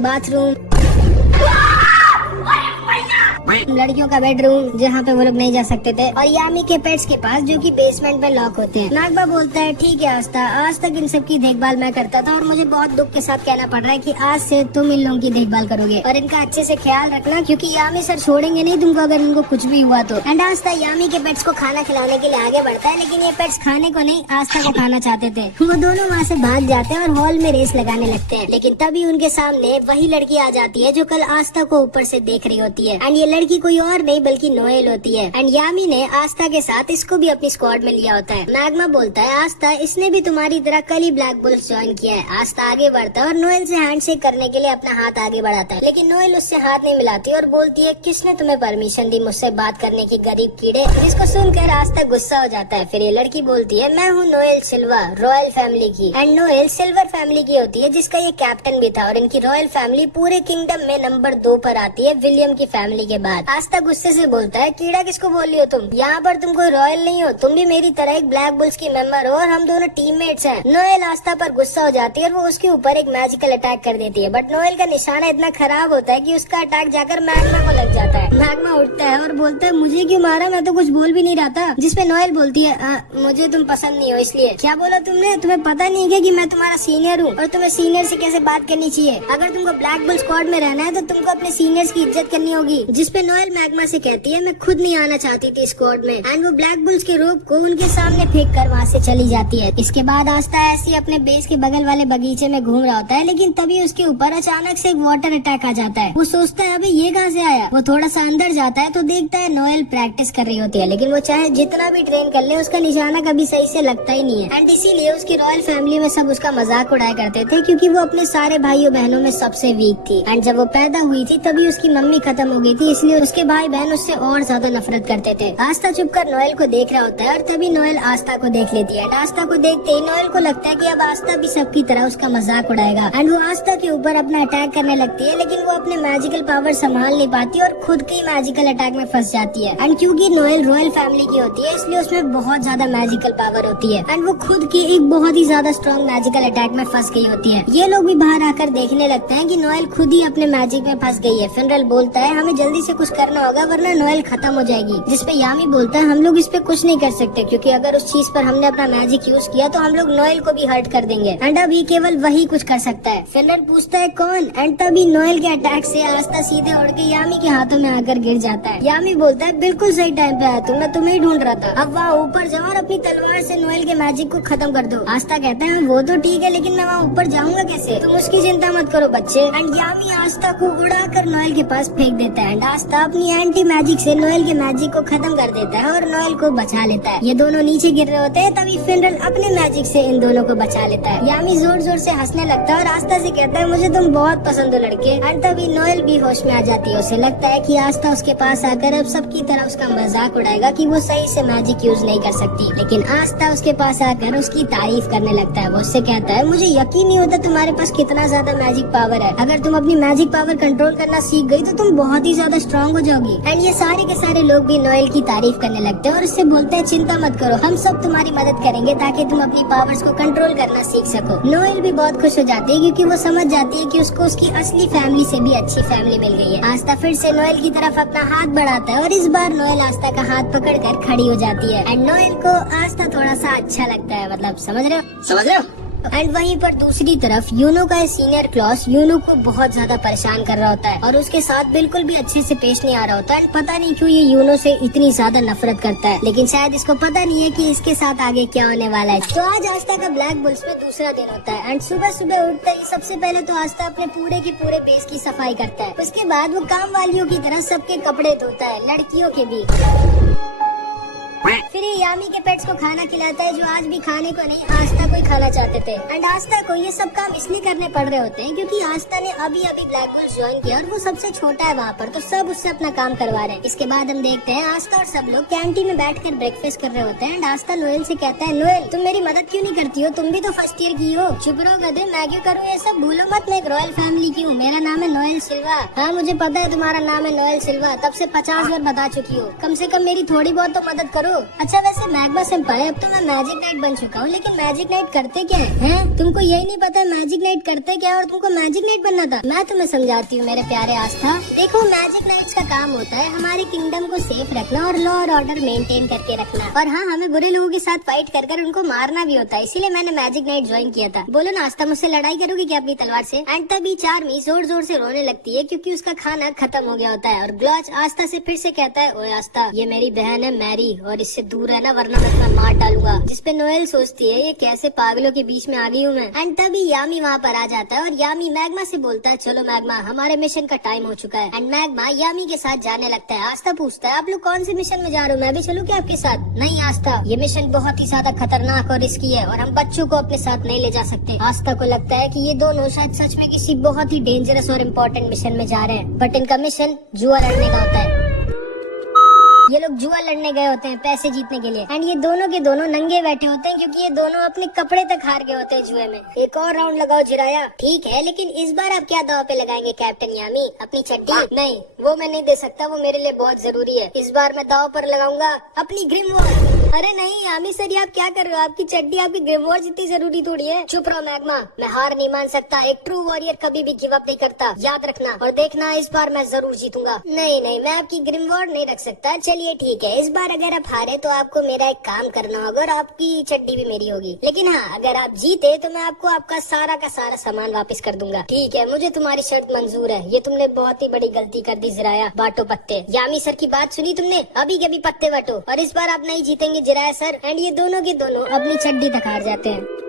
बाथरूम, लड़कियों का बेडरूम जहाँ पे वो लोग नहीं जा सकते थे, और यामी के पेट्स के पास जो कि बेसमेंट में लॉक होते हैं। मैग्मा बोलता है ठीक है आस्था, आज तक इन सब की देखभाल मैं करता था और मुझे बहुत दुख के साथ कहना पड़ रहा है कि आज से तुम इन लोगों की देखभाल करोगे और इनका अच्छे से ख्याल रखना, क्योंकि यामी सर छोड़ेंगे नहीं तुमको अगर इनको कुछ भी हुआ तो। एंड आस्था यामी के पेट्स को खाना खिलाने के लिए आगे बढ़ता है, लेकिन ये पेट्स खाने को नहीं आस्था को खाना चाहते थे। वो दोनों वहाँ से भाग जाते हैं और हॉल में रेस लगाने लगते हैं, लेकिन तभी उनके सामने वही लड़की आ जाती है जो कल आस्था को ऊपर से देख रही होती है। एंड ये लड़की कोई और नहीं बल्कि नोएल होती है। एंड यामी ने आस्था के साथ इसको भी अपनी स्क्वाड में लिया होता है। मैग्मा बोलता है आस्था, इसने भी तुम्हारी तरह कल ही ब्लैक बुल्स ज्वाइन किया है। आस्था आगे बढ़ता है और नोएल से हैंडशेक करने के लिए अपना हाथ आगे बढ़ाता है, लेकिन नोएल उससे हाथ नहीं मिलाती और बोलती है किसने तुम्हें परमिशन दी मुझसे बात करने की गरीब कीड़े? जिसको सुनकर आस्था गुस्सा हो जाता है। फिर ये लड़की बोलती है मैं हूँ नोएल सिल्वा, रॉयल फैमिली की। एंड नोएल सिल्वर फैमिली की होती है जिसका ये कैप्टन भी था, और इनकी रॉयल फैमिली पूरे किंगडम में नंबर 2 पर आती है विलियम की फैमिली के बाद। आस्था गुस्से से बोलता है कीड़ा किसको बोल रही हो तुम? यहाँ पर तुम कोई रॉयल नहीं हो, तुम भी मेरी तरह एक ब्लैक बुल्स की मेंबर हो और हम दोनों टीममेट्स हैं। नोएल आस्था पर गुस्सा हो जाती है और वो उसके ऊपर एक मैजिकल अटैक कर देती है, बट नोएल का निशाना इतना खराब होता है कि उसका अटैक जाकर मैग्मा को लग जाता है। मैग्मा उठता है और बोलता है मुझे क्यों मारा, मैं तो कुछ बोल भी नहीं रहा था। जिसपे नोएल बोलती है मुझे तुम पसंद नहीं हो इसलिए। क्या बोला तुमने? तुम्हें पता नहीं है कि मैं तुम्हारा सीनियर हूँ और तुम्हें सीनियर से कैसे बात करनी चाहिए। अगर तुमको ब्लैक बुल स्क्वाड में रहना है तो तुमको अपने सीनियर्स की इज्जत करनी होगी। जिसपे नोएल मैग्मा से कहती है मैं खुद नहीं आना चाहती थी स्क्वाड में। एंड वो ब्लैक बुल्स के रोप को उनके सामने फेंक कर वहाँ से चली जाती है। इसके बाद आस्था ऐसे अपने बेस के बगल वाले बगीचे में घूम रहा होता है, लेकिन तभी उसके ऊपर अचानक से एक वाटर अटैक आ जाता है। वो सोचता है अबे ये कहाँ से आया। वो थोड़ा सा अंदर जाता है तो देखता है नोएल प्रैक्टिस कर रही होती है, लेकिन वो चाहे जितना भी ट्रेन कर ले उसका निशाना कभी सही से लगता ही नहीं है। एंड इसीलिए उसकी रॉयल फैमिली में सब उसका मजाक उड़ाया करते थे, क्योंकि वो अपने सारे भाइयों बहनों में सबसे वीक थी। एंड जब वो पैदा हुई थी तभी उसकी मम्मी खत्म हो गई थी, इसलिए उसके भाई बहन उससे और ज्यादा नफरत करते थे। आस्था चुपकर नोएल को देख रहा होता है और तभी नोएल आस्था को देख लेती है। आस्था को देखते ही नोएल को लगता है कि अब आस्था भी सबकी तरह उसका मजाक उड़ाएगा। एंड वो आस्था के ऊपर अपना अटैक करने लगती है, लेकिन वो अपने मैजिकल पावर संभाल नहीं पाती और खुद के मैजिकल अटैक में फंस जाती है। एंड क्योंकि नोएल रॉयल फैमिली की होती है इसलिए उसमें बहुत ज्यादा मैजिकल पावर होती है। एंड वो खुद की एक बहुत ही ज्यादा स्ट्रॉन्ग मैजिकल अटैक में फंस गई होती है। ये लोग भी बाहर आकर देखने लगते हैं कि नोएल खुद ही अपने मैजिक में फंस गई है। फिनरल बोलता है हमें जल्दी से कुछ करना होगा वरना नोएल खत्म हो जाएगी। जिसपे यामी बोलता है हम लोग इस पे कुछ नहीं कर सकते, क्योंकि अगर उस चीज पर हमने अपना मैजिक यूज किया तो हम लोग नोएल को भी हर्ट कर देंगे। एंड अभी केवल वही कुछ कर सकता है। फिनरल पूछता है कौन? एंड तभी नोएल के अटैक से आस्था सीधे उड़ के यामी के हाथों में आकर गिर जाता है। यामी बोलता है बिल्कुल सही टाइम पे आया तुम, मैं तुम्हें ही ढूंढ रहा था। अब वहाँ ऊपर जाओ और अपनी तलवार से नोएल के मैजिक को खत्म कर दो। आस्था कहता है वो तो ठीक है, लेकिन मैं वहाँ ऊपर जाऊंगा कैसे? तुम उसकी चिंता मत करो बच्चे। एंड यामी आस्था को उड़ाकर नोएल के पास फेंक देता है। एंड आस्था अपनी एंटी मैजिक से नोएल के मैजिक को खत्म कर देता है और नोएल को बचा लेता है। ये दोनों नीचे गिर रहे होते हैं, तभी फिनरल अपने मैजिक से इन दोनों को बचा लेता है। यामी जोर जोर से हंसने लगता है और आस्था से कहता है मुझे तुम बहुत पसंद हो लड़के। एंड तभी नोएल भी होश में आ जाती है। उसे लगता है कि आस्था उसके पास आकर अब सबकी तरह उसका मजाक उड़ाएगा कि वो सही से मैजिक यूज नहीं कर सकती, लेकिन आस्था उसके पास आकर उसकी तारीफ करने लगता है। वो उससे कहता है मुझे यकीन नहीं होता तुम्हारे पास कितना ज्यादा मैजिक पावर है। अगर तुम अपनी मैजिक पावर कंट्रोल करना सीख गई तो तुम बहुत ही ज्यादा स्ट्रॉन्ग हो जाओगी। एंड ये सारे के सारे लोग भी नोएल की तारीफ करने लगते हैं और उससे बोलते हैं चिंता मत करो, हम सब तुम्हारी मदद करेंगे ताकि तुम अपनी पावर्स को कंट्रोल करना सीख सको। नोएल भी बहुत खुश हो जाती है क्योंकि वो समझ जाती है कि उसको उसकी असली फैमिली से भी अच्छी फैमिली मिल गई है। आस्था फिर से नोएल की तरफ अपना हाथ बढ़ाता है और इस बार नोएल आस्था का हाथ पकड़कर खड़ी हो जाती है। एंड नोएल को आस्था थोड़ा सा अच्छा लगता है, मतलब समझ रहे हो? एंड वहीं पर दूसरी तरफ यूनो का सीनियर क्लॉस यूनो को बहुत ज्यादा परेशान कर रहा होता है और उसके साथ बिल्कुल भी अच्छे से पेश नहीं आ रहा होता है। पता नहीं क्यों ये यूनो से इतनी ज्यादा नफरत करता है, लेकिन शायद इसको पता नहीं है कि इसके साथ आगे क्या होने वाला है। तो आज आस्था का ब्लैक बुल्स में दूसरा दिन होता है। एंड सुबह सुबह उठते ही सबसे पहले तो आस्था अपने पूरे के पूरे बेस की सफाई करता है। उसके बाद वो काम वालियों की तरह सबके कपड़े धोता है, लड़कियों के भी। फिर ये यामी के पेट्स को खाना खिलाता है जो आज भी खाने को नहीं आस्था को ही खाना चाहते थे। एंड आस्था को ये सब काम इसलिए करने पड़ रहे होते हैं क्योंकि आस्था ने अभी अभी ब्लैक बुल्स ज्वाइन किया और वो सबसे छोटा है वहाँ पर, तो सब उससे अपना काम करवा रहे हैं। इसके बाद हम देखते हैं आस्था और सब लोग कैंटीन में बैठकर ब्रेकफास्ट कर रहे होते हैं। एंड आस्था नोएल से कहता है, नोएल तुम मेरी मदद क्यों नहीं करती हो, तुम भी तो फर्स्ट ईयर की हो। चुप रहो गधे, मैं क्यों करूँ ये सब, भूलो मत मैं एक रॉयल फैमिली की हूँ, मेरा नाम है नोएल सिल्वा। हाँ मुझे पता है तुम्हारा नाम है नोएल सिल्वा, तब से 50 बार बता चुकी हो, कम से कम मेरी थोड़ी बहुत तो मदद करो। अच्छा वैसे मैग्मा सिंपल है, अब तो मैं मैजिक नाइट बन चुका हूँ, लेकिन मैजिक नाइट करते क्या है? तुमको यही नहीं पता मैजिक नाइट करते क्या और तुमको मैजिक नाइट बनना था? मैं तुम्हें समझाती हूँ मेरे प्यारे आस्था। देखो मैजिक नाइट्स का काम होता है हमारे किंगडम को सेफ रखना और लॉ और ऑर्डर मेंटेन करके रखना, और हाँ हमें बुरे लोगों के साथ फाइट कर कर उनको मारना भी होता है, इसीलिए मैंने मैजिक नाइट ज्वाइन किया था। बोलो ना आस्था, मुझसे लड़ाई करोगी क्या अपनी तलवार से? एंड तभी चार्मी जोर जोर से रोने लगती है क्योंकि उसका खाना खत्म हो गया होता है। और ग्लच आस्था से फिर से कहता है, ओए आस्था ये मेरी बहन है मैरी और इससे दूर रहना वरना मैं तुम्हें मार डालूंगा। जिसपे नोएल सोचती है ये कैसे पागलों के बीच में आ गई हूँ मैं। एंड तभी यामी वहाँ पर आ जाता है और यामी मैग्मा से बोलता है, चलो मैग्मा हमारे मिशन का टाइम हो चुका है। एंड मैग्मा यामी के साथ जाने लगता है। आस्था पूछता है, आप लोग कौन से मिशन में जा रहे हो, मैं भी चलूं क्या आपके साथ? नहीं आस्था, ये मिशन बहुत ही ज्यादा खतरनाक और रिस्की है और हम बच्चों को अपने साथ नहीं ले जा सकते। आस्था को लगता है कि ये दोनों शायद सच में किसी बहुत ही डेंजरस और इम्पोर्टेंट मिशन में जा रहे हैं, बट इनका मिशन जुआ लड़ने का होता है। ये लोग जुआ लड़ने गए होते हैं पैसे जीतने के लिए। एंड ये दोनों के दोनों नंगे बैठे होते हैं क्योंकि ये दोनों अपने कपड़े तक हार गए होते हैं जुए में। एक और राउंड लगाओ जिराया। ठीक है, लेकिन इस बार आप क्या दाव पे लगाएंगे कैप्टन यामी? अपनी चड्डी? नहीं, वो मैं नहीं दे सकता, वो मेरे लिए बहुत जरूरी है। इस बार मैं दाव पर लगाऊंगा अपनी ग्रिम वॉर। अरे नहीं यामी सर, आप क्या कर रहे हो? आपकी चड्डी आपकी ग्रिम वॉर जितनी जरूरी थोड़ी है। चुप रहो मैग्मा, मैं हार नहीं मान सकता। एक ट्रू वॉरियर कभी भी गिव अप नहीं करता, याद रखना। और देखना इस बार मैं जरूर जीतूंगा। नहीं, मैं आपकी ग्रिम वॉर नहीं रख सकता। चलिए ठीक है, इस बार अगर आप हारे तो आपको मेरा एक काम करना होगा और आपकी चड्डी भी मेरी होगी। लेकिन हाँ, अगर आप जीते तो मैं आपको आपका सारा का सारा सामान वापस कर दूंगा। ठीक है, मुझे तुम्हारी शर्त मंजूर है। ये तुमने बहुत ही बड़ी गलती कर दी जिराया। बांटो पत्ते। यामी सर की बात सुनी तुमने? अभी के अभी पत्ते बांटो और इस बार आप नहीं जीतेंगे जिराया सर। एंड ये दोनों के दोनों अपनी चड्डी तक हार जाते हैं।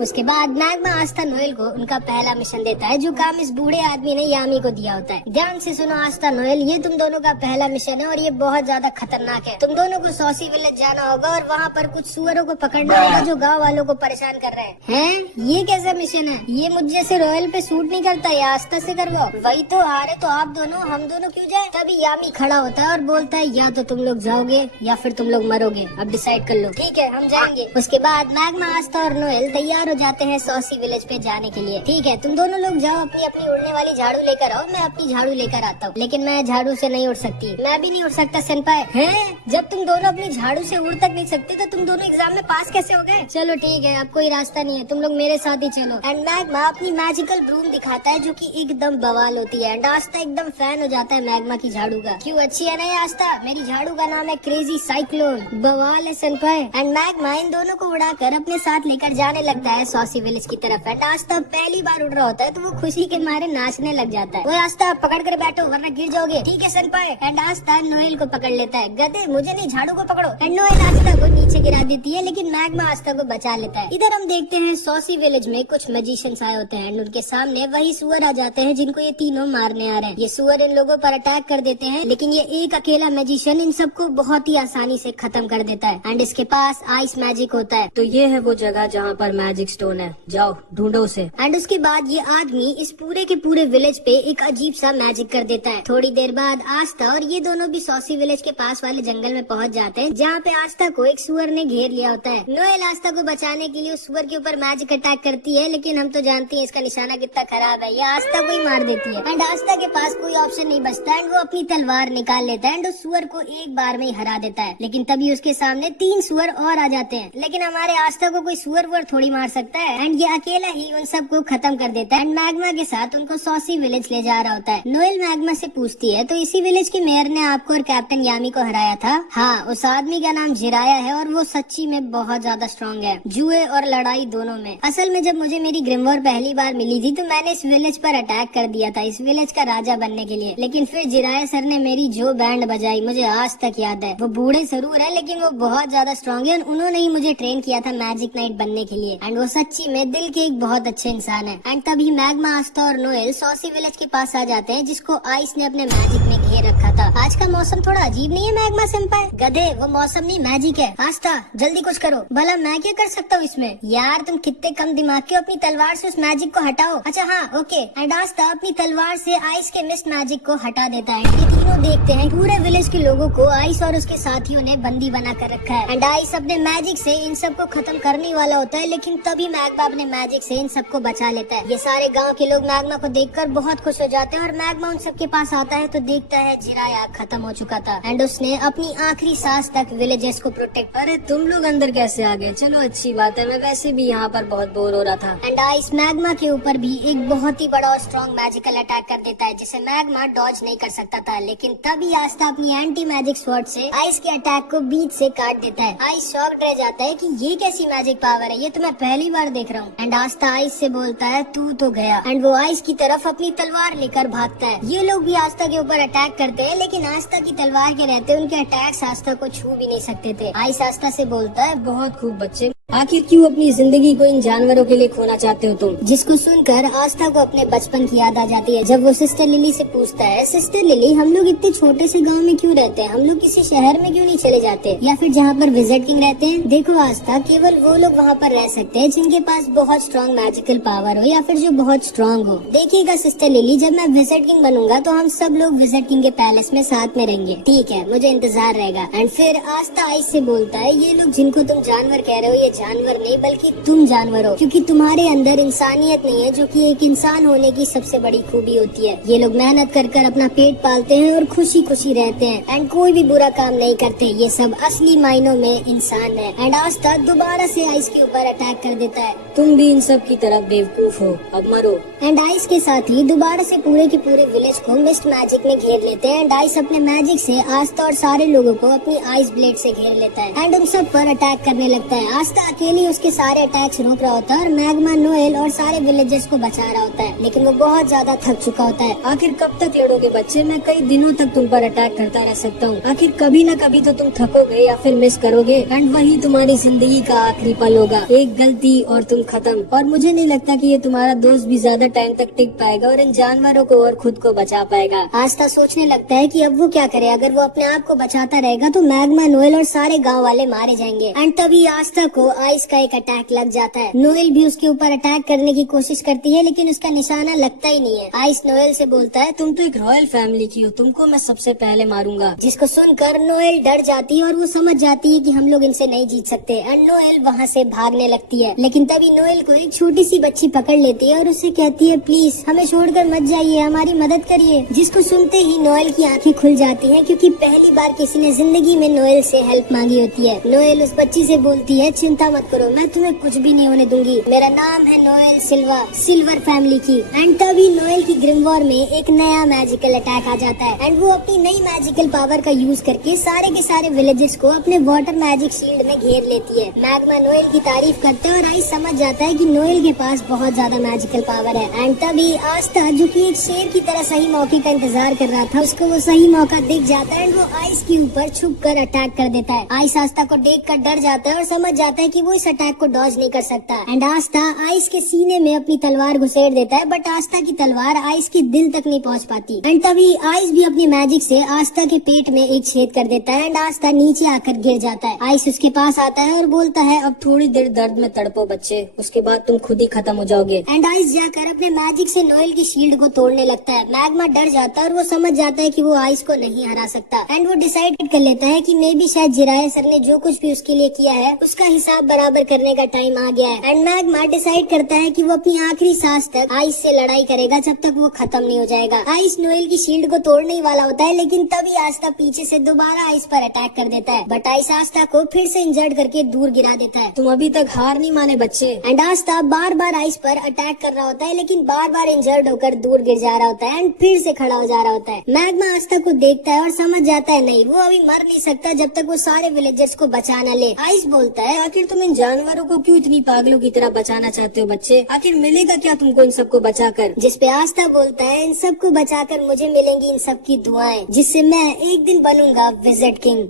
उसके बाद मैग्मा आस्था नोएल को उनका पहला मिशन देता है जो काम इस बूढ़े आदमी ने यामी को दिया होता है। ध्यान से सुनो आस्था नोएल, ये तुम दोनों का पहला मिशन है और ये बहुत ज्यादा खतरनाक है। तुम दोनों को सॉसी विलेज जाना होगा और वहाँ पर कुछ सुअरों को पकड़ना होगा जो गाँव वालों को परेशान कर रहे हैं। ये कैसा मिशन है? ये मुझ जैसे रॉयल पे सूट नहीं करता, ये आस्था से करवाओ। वही तो, हारे तो आप दोनों, हम दोनों क्यों जाए? तभी यामी खड़ा होता है और बोलता है, या तो तुम लोग जाओगे या फिर तुम लोग मरोगे, अब डिसाइड कर लो। ठीक है, हम जाएंगे। उसके बाद मैग्मा आस्था और नोएल तैयार हो जाते हैं सॉसी विलेज पे जाने के लिए। ठीक है, तुम दोनों लोग जाओ, अपनी अपनी उड़ने वाली झाड़ू लेकर आओ, मैं अपनी झाड़ू लेकर आता हूँ। लेकिन मैं झाड़ू से नहीं उड़ सकती। मैं भी नहीं उड़ सकता सेनपाई। हैं? जब तुम दोनों अपनी झाड़ू से उड़ तक नहीं सकते तो तुम दोनों एग्जाम में पास कैसे हो गए? चलो ठीक है, अब कोई रास्ता नहीं है, तुम लोग मेरे साथ ही चलो। एंड मैग्मा अपनी मैजिकल ब्रूम दिखाता है जो कि एकदम बवाल होती है। एंड आस्था एकदम फैन हो जाता है मैग्मा की झाड़ू का। क्यों, अच्छी है ना आस्था? मेरी झाड़ू का नाम है क्रेजी साइक्लोन। बवाल है सेनपाई। एंड मैग्मा इन दोनों को उड़ाकर अपने साथ लेकर जाने लगता है सॉसी विलेज की तरफ। एंड आस्था पहली बार उड़ रहा होता है तो वो खुशी के मारे नाचने लग जाता है। वो आस्था पकड़ कर बैठो वरना गिर जाओगे। ठीक है सेनपाई। एंड आस्था नोएल को पकड़ लेता है। गधे, मुझे नहीं, झाड़ू को पकड़ो। एंड नोएल आस्था को नीचे गिरा देती है लेकिन मैग्मा आस्था को बचा लेता है। इधर हम देखते हैं सॉसी विलेज में कुछ मैजिशियंस आए होते हैं। उनके सामने वही सुअर आ जाते हैं जिनको ये तीनों मारने आ रहे हैं। ये सुअर इन लोगों पर अटैक कर देते हैं लेकिन ये एक अकेला मैजिशियन इन सबको बहुत ही आसानी से खत्म कर देता है। एंड इसके पास आइस मैजिक होता है। तो ये है वो जगह जहाँ पर मैजिक स्टोन है, जाओ ढूंढो उसे। एंड उसके बाद ये आदमी इस पूरे के पूरे विलेज पे एक अजीब सा मैजिक कर देता है। थोड़ी देर बाद आस्था और ये दोनों भी सॉसी विलेज के पास वाले जंगल में पहुंच जाते हैं जहाँ पे आस्था को एक सुअर ने घेर लिया होता है। नोएल आस्था को बचाने के लिए उस सुअर के ऊपर मैजिक अटैक करती है लेकिन हम तो जानते हैं इसका निशाना कितना खराब है, ये आस्था को ही मार देती है। एंड आस्था के पास कोई ऑप्शन नहीं बचता एंड वो अपनी तलवार निकाल लेता है एंड उस सुअर को एक बार में ही हरा देता है। लेकिन तभी उसके सामने 3 सुअर और आ जाते हैं। लेकिन हमारे आस्था को कोई सुअर वुअर थोड़ी मार सकता है एंड ये अकेला ही उन सबको खत्म कर देता है। एंड मैग्मा के साथ उनको सॉसी विलेज ले जा रहा होता है। नोएल मैग्मा से पूछती है, तो इसी विलेज के मेयर ने आपको और कैप्टन यामी को हराया था? हाँ, उस आदमी का नाम जिराया है और वो सच्ची में बहुत ज्यादा स्ट्रॉन्ग है, जुए और लड़ाई दोनों में। असल में जब मुझे मेरी ग्रिमवॉर पहली बार मिली थी तो मैंने इस विलेज पर अटैक कर दिया था इस विलेज का राजा बनने के लिए। लेकिन फिर जिराया सर ने मेरी जो बैंड बजाई मुझे आज तक याद है। वो बूढ़े जरूर है लेकिन वो बहुत ज्यादा स्ट्रॉन्ग है। उन्होंने ही मुझे ट्रेन किया था मैजिक नाइट बनने के लिए एंड वो सच्ची में दिल के एक बहुत अच्छे इंसान है। एंड तभी मैग्मा, आस्था और नोएल सॉसी विलेज के पास आ जाते हैं, जिसको आइस ने अपने मैजिक में घेर रखा था। आज का मौसम थोड़ा अजीब नहीं है मैग्मा सेंपाई? गधे, वो मौसम नहीं मैजिक है। आस्था जल्दी कुछ करो। भला मैं क्या कर सकता हूँ इसमें? यार तुम कितने कम दिमाग के हो, अपनी तलवार से उस मैजिक को हटाओ। अच्छा हाँ ओके। एंड आस्था अपनी तलवार से आइस के मिस्ट मैजिक को हटा देता है। ये तीनों देखते हैं पूरे विलेज के लोगों को आइस और उसके साथियों ने बंदी बना कर रखा है। एंड आइस अपने मैजिक से इन सबको खत्म करने वाला होता है, लेकिन तभी मैग्मा अपने मैजिक से इन सबको बचा लेता है। ये सारे गांव के लोग मैग्मा को देखकर बहुत खुश हो जाते हैं और मैग्मा उन सबके पास आता है तो देखता है जिराया खत्म हो चुका था एंड उसने अपनी आखिरी सांस तक विलेजर्स को प्रोटेक्ट। अरे तुम लोग अंदर कैसे आ गए? चलो अच्छी बात है, मैं वैसे भी यहाँ पर बहुत बोर हो रहा था। एंड आइस मैग्मा के ऊपर भी एक बहुत ही बड़ा और स्ट्रॉन्ग मैजिकल अटैक कर देता है, जिसे मैग्मा डॉज नहीं कर सकता था। लेकिन तभी आस्था अपनी एंटी मैजिक स्वॉर्ड से आइस के अटैक को बीच से काट देता है। आइस शॉक्ड रह जाता है कि ये कैसी मैजिक पावर है, ये तो मैं पहली बार देख रहा हूँ। एंड आस्था आइस से बोलता है तू तो गया। एंड वो आइस की तरफ अपनी तलवार लेकर भागता है। ये लोग भी आस्था के ऊपर अटैक करते हैं, लेकिन आस्था की तलवार के रहते उनके अटैक्स आस्था को छू भी नहीं सकते थे। आइस आस्था से बोलता है बहुत खूब बच्चे, आखिर क्यों अपनी जिंदगी को इन जानवरों के लिए खोना चाहते हो तुम? जिसको सुनकर आस्था को अपने बचपन की याद आ जाती है। जब वो सिस्टर लिली से पूछता है, सिस्टर लिली हम लोग इतने छोटे से गांव में क्यों रहते हैं, हम लोग किसी शहर में क्यों नहीं चले जाते, या फिर जहाँ पर विजिट किंग रहते हैं? देखो आस्था, केवल वो लोग वहाँ पर रह सकते हैं जिनके पास बहुत स्ट्रॉन्ग मैजिकल पावर हो या फिर जो बहुत स्ट्रॉन्ग हो। देखिएगा सिस्टर लिली, जब मैं विजिट किंग बनूंगा तो हम सब लोग विजिट किंग के पैलेस में साथ में रहेंगे। ठीक है, मुझे इंतजार रहेगा। एंड फिर आस्था आइस से बोलता है, ये लोग जिनको तुम जानवर कह रहे हो, ये जानवर नहीं बल्कि तुम जानवर हो, क्योंकि तुम्हारे अंदर इंसानियत नहीं है, जो कि एक इंसान होने की सबसे बड़ी खूबी होती है। ये लोग मेहनत कर कर अपना पेट पालते हैं और खुशी खुशी रहते हैं एंड कोई भी बुरा काम नहीं करते। ये सब असली मायनों में इंसान है। एंड आस्था दोबारा से आइस के ऊपर अटैक कर देता है। तुम भी इन सब की तरह बेवकूफ हो, अब मरो। एंड आइस के साथ ही दोबारा से पूरे के पूरे विलेज को मिस्ट मैजिक में घेर लेते हैं। एंड आइस अपने मैजिक से आस्था और सारे लोगों को अपनी आइस ब्लेड से घेर लेता है एंड उन सब पर अटैक करने लगता है। आस्था अकेली उसके सारे अटैक्स रोक रहा होता है और मैग्मा नोएल और सारे विलेजर्स को बचा रहा होता है, लेकिन वो बहुत ज्यादा थक चुका होता है। आखिर कब तक लड़ोगे बच्चे? मैं कई दिनों तक तुम पर अटैक करता रह सकता हूँ। आखिर कभी न कभी तो तुम थकोगे या फिर मिस करोगे एंड वही तुम्हारी जिंदगी का आखिरी पल होगा। एक गलती और तुम खत्म। और मुझे नहीं लगता कि ये तुम्हारा दोस्त भी ज्यादा टाइम तक टिक पाएगा और इन जानवरों को और खुद को बचा पाएगा। आस्था सोचने लगता है कि अब वो क्या करे। अगर वो अपने आप को बचाता रहेगा तो मैग्मा, नोएल और सारे गाँव वाले मारे जाएंगे। एंड तभी आस्था को आइस का एक अटैक लग जाता है। नोएल भी उसके ऊपर अटैक करने की कोशिश करती है, लेकिन उसका निशाना लगता ही नहीं है। आइस नोएल से बोलता है, तुम तो एक रॉयल फैमिली की हो, तुमको मैं सबसे पहले मारूंगा। जिसको सुनकर नोएल डर जाती है और वो समझ जाती है कि हम लोग इनसे नहीं जीत सकते। एंड नोएल वहाँ से भागने लगती है, लेकिन तभी नोएल को एक छोटी सी बच्ची पकड़ लेती है और उससे कहती है, प्लीज हमें छोड़कर मत जाइए, हमारी मदद करिए। जिसको सुनते ही नोएल की आंखें खुल जाती हैं, क्योंकि पहली बार किसी ने जिंदगी में नोएल से हेल्प मांगी होती है। नोएल उस बच्ची से बोलती है, चिंता मत करो, मैं तुम्हें कुछ भी नहीं होने दूंगी। मेरा नाम है नोएल सिल्वा, सिल्वर फैमिली की। एंड तभी नोएल की ग्रिमवॉर में एक नया मैजिकल अटैक आ जाता है एंड वो अपनी नई मैजिकल पावर का यूज करके सारे के सारे विलेजेस को अपने वाटर मैजिक शील्ड में घेर लेती है। मैग्मा नोएल की तारीफ करते हैं और आइस समझ जाता है कि नोएल के पास बहुत ज्यादा मैजिकल पावर है। एंड तभी आस्था, जो कि एक शेर की तरह सही मौके का इंतजार कर रहा था, उसको वो सही मौका दिख जाता है एंड वो आइस के ऊपर छुप कर अटैक कर देता है। आइस आस्था को देख कर डर जाता है और समझ जाता है कि वो इस अटैक को डॉज नहीं कर सकता। एंड आस्था आइस के सीने में अपनी तलवार घुसेड़ देता है, बट आस्था की तलवार आइस के दिल तक नहीं पहुंच पाती। एंड तभी आइस भी अपनी मैजिक से आस्था के पेट में एक छेद कर देता है एंड आस्था नीचे आकर गिर जाता है। आइस उसके पास आता है और बोलता है, अब थोड़ी देर दर्द में तड़पो बच्चे, उसके बाद तुम खुद ही खत्म हो जाओगे। एंड आइस जाकर अपने मैजिक से नोएल की शील्ड को तोड़ने लगता है। मैग्मा डर जाता है और वो समझ जाता है कि वो आइस को नहीं हरा सकता एंड वो डिसाइड कर लेता है कि मे भी शायद जिराया सर ने जो कुछ भी उसके लिए किया है उसका हिसाब बराबर करने का टाइम आ गया है। एंड मैग्मा डिसाइड करता है कि वो अपनी आखिरी सांस तक आइस से लड़ाई करेगा जब तक वो खत्म नहीं हो जाएगा। आइस नोएल की शील्ड को तोड़ने ही वाला होता है, लेकिन तभी आस्था पीछे से दोबारा आइस पर अटैक कर देता है, बट आइस आस्था को फिर से इंजर्ड करके दूर गिरा देता है। तुम अभी तक हार नहीं माने बच्चे। And Aastha bar bar ice पर अटैक कर रहा होता है, लेकिन बार बार इंजर्ड होकर दूर गिर जा रहा होता है एंड फिर से खड़ा हो जा रहा होता है। मैग्मा आस्था को देखता है और समझ जाता है नहीं, वो अभी मर नहीं सकता जब तक वो सारे विलेजर्स को बचा न ले। आइस बोलता है, आखिर तुम इन जानवरों को क्यों इतनी पागलों की तरह बचाना चाहते हो बच्चे? आखिर मिलेगा क्या तुमको इन सबको बचाकर? जिस पे आस्था बोलता है, इन सबको बचाकर मुझे मिलेंगी इन सब की दुआएं, जिससे मैं एक दिन बनूंगा विजिट किंग।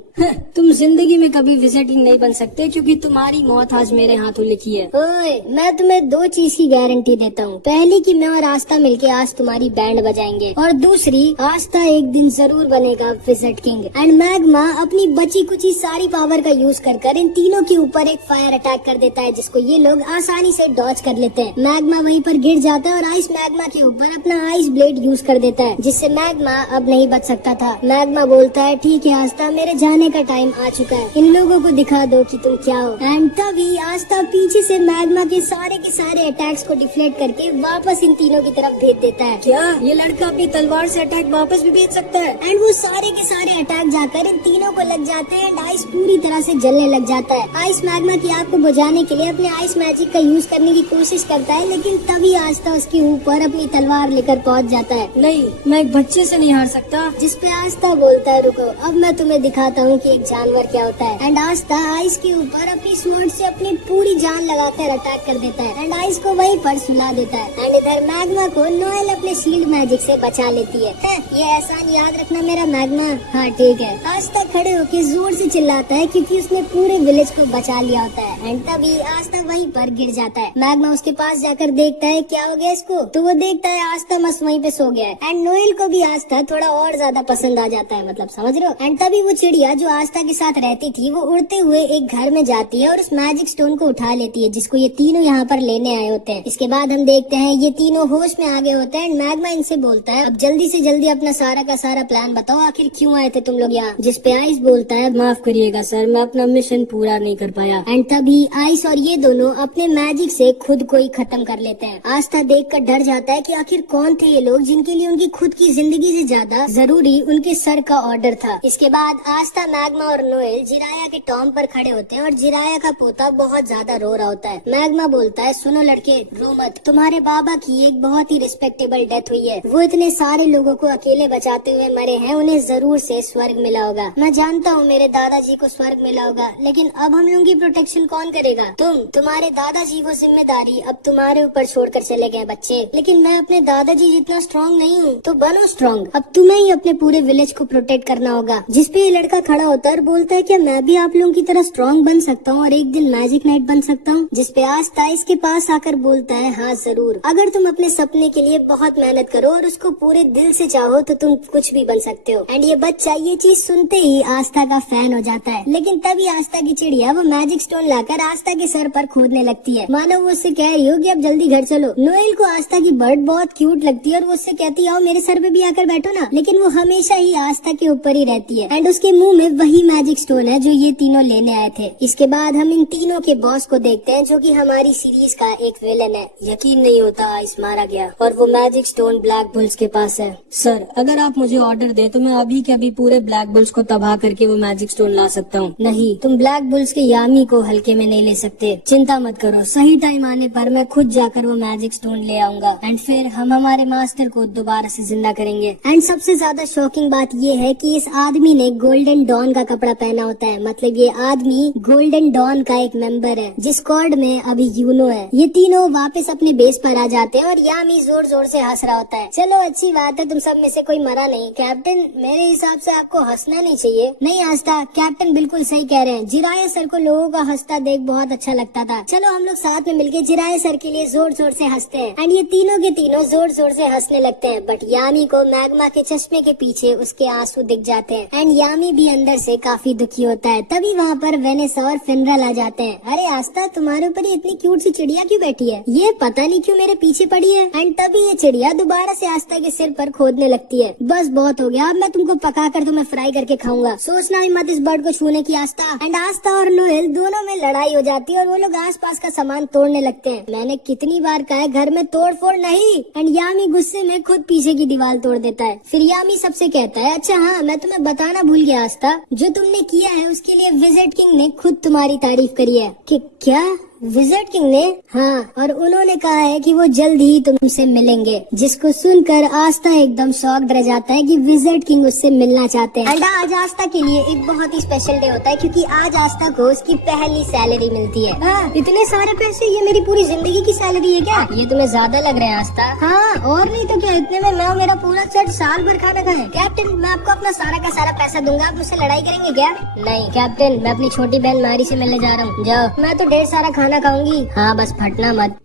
तुम जिंदगी में कभी विजिटिंग नहीं बन सकते क्योंकि तुम्हारी मौत आज मेरे हाथों लिखी है। ओए, मैं तुम्हें 2 चीज की गारंटी देता हूँ। पहली कि मैं और आस्था मिलके आज तुम्हारी बैंड बजाएंगे, और दूसरी आस्था एक दिन जरूर बनेगा विज़र्ड किंग। एंड मैग्मा अपनी बची कुची सारी पावर का यूज कर इन तीनों के ऊपर एक फायर अटैक कर देता है, जिसको ये लोग आसानी से डॉज कर लेते हैं। मैग्मा वहीं पर गिर जाता है और आइस मैग्मा के ऊपर अपना आइस ब्लेड यूज कर देता है, जिससे मैग्मा अब नहीं बच सकता था। मैग्मा बोलता है, ठीक है आस्था, मेरे जाने का टाइम आ चुका है, इन लोगों को दिखा दो कि तुम क्या हो। एंड तभी आस्था पीछे से मैग्मा के सारे अटैक्स को डिफ्लेक्ट करके वापस इन तीनों की तरफ भेज देता है। क्या ये लड़का अपनी तलवार से अटैक वापस भी भेज सकता है? एंड वो सारे के सारे अटैक जाकर इन तीनों को लग जाते हैं एंड आइस पूरी तरह से जलने लग जाता है। आइस मैग्मा की आग को बुझाने के लिए अपने आइस मैजिक का यूज करने की कोशिश करता है, लेकिन तभी आस्था उसके ऊपर अपनी तलवार लेकर पहुंच जाता है। नहीं, मैं एक बच्चे से नहीं हार सकता। जिसपे आस्था बोलता है, रुको अब मैं तुम्हें दिखाता हूँ कि एक जानवर क्या होता है। एंड आस्था आइस के ऊपर अपनी स्वॉर्ड से अपनी पूरी जान लगाकर अटैक कर देता है एंड आइस को वहीं पर सुला देता है। एंड इधर मैग्मा को नोएल अपने शील्ड मैजिक से बचा लेती है। ये एहसान याद रखना मेरा मैग्मा। हाँ ठीक है। आस्था खड़े होकर जोर से चिल्लाता है क्योंकि उसने पूरे विलेज को बचा लिया होता है। एंड तभी आस्था वहीं पर गिर जाता है। मैग्मा उसके पास जाकर देखता है क्या हो गया इसको, तो वो देखता है आस्था मस्त वहीं पे सो गया है। एंड नोएल को भी आस्था थोड़ा और ज्यादा पसंद आ जाता है, मतलब समझ रहे हो। एंड तभी वो चिड़िया जो आस्था के साथ रहती थी वो उड़ते हुए एक घर में जाती है और उस मैजिक स्टोन को उठा लेती है, जिसको ये तीनों यहाँ पर लेने आए होते हैं। इसके बाद हम देखते हैं ये तीनों होश में आगे होते हैं। मैग्मा इनसे बोलता है, अब जल्दी से जल्दी अपना सारा का सारा प्लान बताओ, आखिर क्यों आए थे तुम लोग यहाँ। जिसपे आइस बोलता है, माफ करिएगा सर, मैं अपना मिशन पूरा नहीं कर पाया। एंड तभी आइस और ये दोनों अपने मैजिक से खुद को ही खत्म कर लेते हैं। आस्था देखकर डर जाता है कि आखिर कौन थे ये लोग जिनके लिए उनकी खुद की जिंदगी से ज्यादा जरूरी उनके सर का ऑर्डर था। इसके बाद आस्था, मैग्मा और नोएल जिराया के टॉम पर खड़े होते हैं और जिराया का पोता बहुत ज्यादा रो रहा होता है। मैग्मा बोलता है, सुनो लड़के, रो मत, तुम्हारे बाबा की एक बहुत ही रिस्पेक्टेबल डेथ हुई है। वो इतने सारे लोगों को अकेले बचाते हुए मरे हैं, उन्हें जरूर से स्वर्ग मिला होगा। मैं जानता हूँ मेरे दादाजी को स्वर्ग मिला होगा, लेकिन अब हम लोगों की प्रोटेक्शन कौन करेगा? तुम्हारे दादाजी वो जिम्मेदारी अब तुम्हारे ऊपर छोड़कर चले गए बच्चे। लेकिन मैं अपने दादाजी जितना स्ट्रॉन्ग नहीं हूँ, तो बनो स्ट्रॉन्ग। अब तुम्हें ही अपने पूरे विलेज को प्रोटेक्ट करना होगा। जिसपे ये लड़का खड़ा होता है और बोलता है, क्या मैं भी आप लोगों की तरह स्ट्रॉन्ग बन सकता हूँ और एक दिन मैजिक नाइट बन सकता हूँ? जिसपे आस्था इसके पास आकर बोलता है, हाँ जरूर, अगर तुम अपने सपने के लिए बहुत मेहनत करो और उसको पूरे दिल से चाहो तो तुम कुछ भी बन सकते हो। एंड ये बच्चा ये चीज सुनते ही आस्था का फैन हो जाता है। लेकिन तभी आस्था की चिड़िया वो मैजिक स्टोन लाकर आस्था के सर पर खोदने लगती है, मानो वो उससे कह रही हो कि अब जल्दी घर चलो। नोएल को आस्था की बर्ड बहुत क्यूट लगती है और वो उससे कहती है, आओ मेरे सर पे भी आकर बैठो ना। लेकिन वो हमेशा ही आस्था के ऊपर ही रहती है एंड उसके मुंह में वही मैजिक स्टोन है जो ये तीनों लेने आए थे। इसके बाद हम इन तीनों के बॉस को देखते हैं, जो कि हमारी सीरीज का एक विलन है। यकीन नहीं होता आइस मारा गया और वो मैजिक स्टोन ब्लैक बुल्स के पास है। सर, अगर आप मुझे ऑर्डर दे तो मैं अभी के अभी पूरे ब्लैक बुल्स को तबाह करके वो मैजिक स्टोन ला सकता हूँ। नहीं, तुम ब्लैक बुल्स के यामी को हल्के में नहीं ले सकते। चिंता मत करो, सही टाइम आने पर मैं खुद जाकर वो मैजिक स्टोन ले आऊंगा एंड फिर हम हमारे मास्टर को दोबारा से जिंदा करेंगे। एंड सबसे ज्यादा शॉकिंग बात ये है कि इस आदमी ने गोल्डन डॉन का कपड़ा पहना होता है, मतलब ये आदमी गोल्डन डॉन का एक मेंबर है, जिस स्क्वाड में अभी यूनो है। ये तीनों वापस अपने बेस पर आ जाते हैं और यामी जोर जोर से हंस रहा होता है। चलो अच्छी बात है, तुम सब में से कोई मरा नहीं। कैप्टन, मेरे हिसाब से आपको हंसना नहीं चाहिए। नहीं आस्था, कैप्टन बिल्कुल सही कह रहे हैं। जिराया सर को लोगों का हंसता देख बहुत अच्छा लगता था। चलो हम लोग साथ में मिलके जिराया सर के लिए जोर जोर से हंसते हैं। एंड ये तीनों के तीनों जोर जोर से हंसने लगते हैं, बट यामी को मैग्मा के चश्मे के पीछे उसके आंसू दिख जाते हैं एंड यामी भी अंदर से काफी दुखी होता है। तभी वहाँ पर वेनेसा और फिनरल आ जाते हैं। अरे आस्था, तुम्हारे ऊपर ये इतनी क्यूट सी चिड़िया क्यों बैठी है? ये पता नहीं क्यों मेरे पीछे पड़ी है। एंड तभी ये चिड़िया दोबारा से आस्था के सिर पर खोदने लगती है। बस बहुत हो गया, अब मैं तुमको पका कर तुम्हें फ्राई करके खाऊंगा। सोचना भी मत इस बर्ड को छूने की आस्था। एंड आस्था और नोएल दोनों में लड़ाई हो जाती है और वो लोग आसपास का सामान तोड़ने लगते हैं। मैंने कितनी बार कहा है घर में तोड़ फोड़ नहीं। एंड यामी गुस्से में खुद पीछे की दीवार तोड़ देता है। फिर यामी सबसे कहता है, अच्छा हाँ, मैं तुम्हें बताना भूल गया आस्था, जो तुमने किया है उसके लिए विज़र्ड किंग ने खुद तुम्हारी तारीफ करी है। कि क्या? विज़र्ड किंग ने? हाँ, और उन्होंने कहा है कि वो जल्द ही तुमसे मिलेंगे। जिसको सुनकर आस्था एकदम शॉक्ड रह जाता है कि विज़र्ड किंग उससे मिलना चाहते हैं। एंड आज आस्था के लिए एक बहुत ही स्पेशल डे होता है क्योंकि आज आस्था को उसकी पहली सैलरी मिलती है। इतने सारे पैसे, ये मेरी पूरी जिंदगी की सैलरी है क्या? ये तुम्हें ज्यादा लग रहे हैं आस्था? हाँ, और नहीं तो क्या, इतने में मैं और मेरा पूरा सेट साल भर खाना खाए। कैप्टन, मैं आपको अपना सारा का सारा पैसा दूंगा, आप मुझसे लड़ाई करेंगे क्या? नहीं कैप्टन, मैं अपनी छोटी बहन मारी से मिलने जा रहा हूँ। जाओ, मैं तो ढेर सारा खाना खाऊंगी। हाँ बस फटना मत,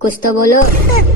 कुछ तो बोलो।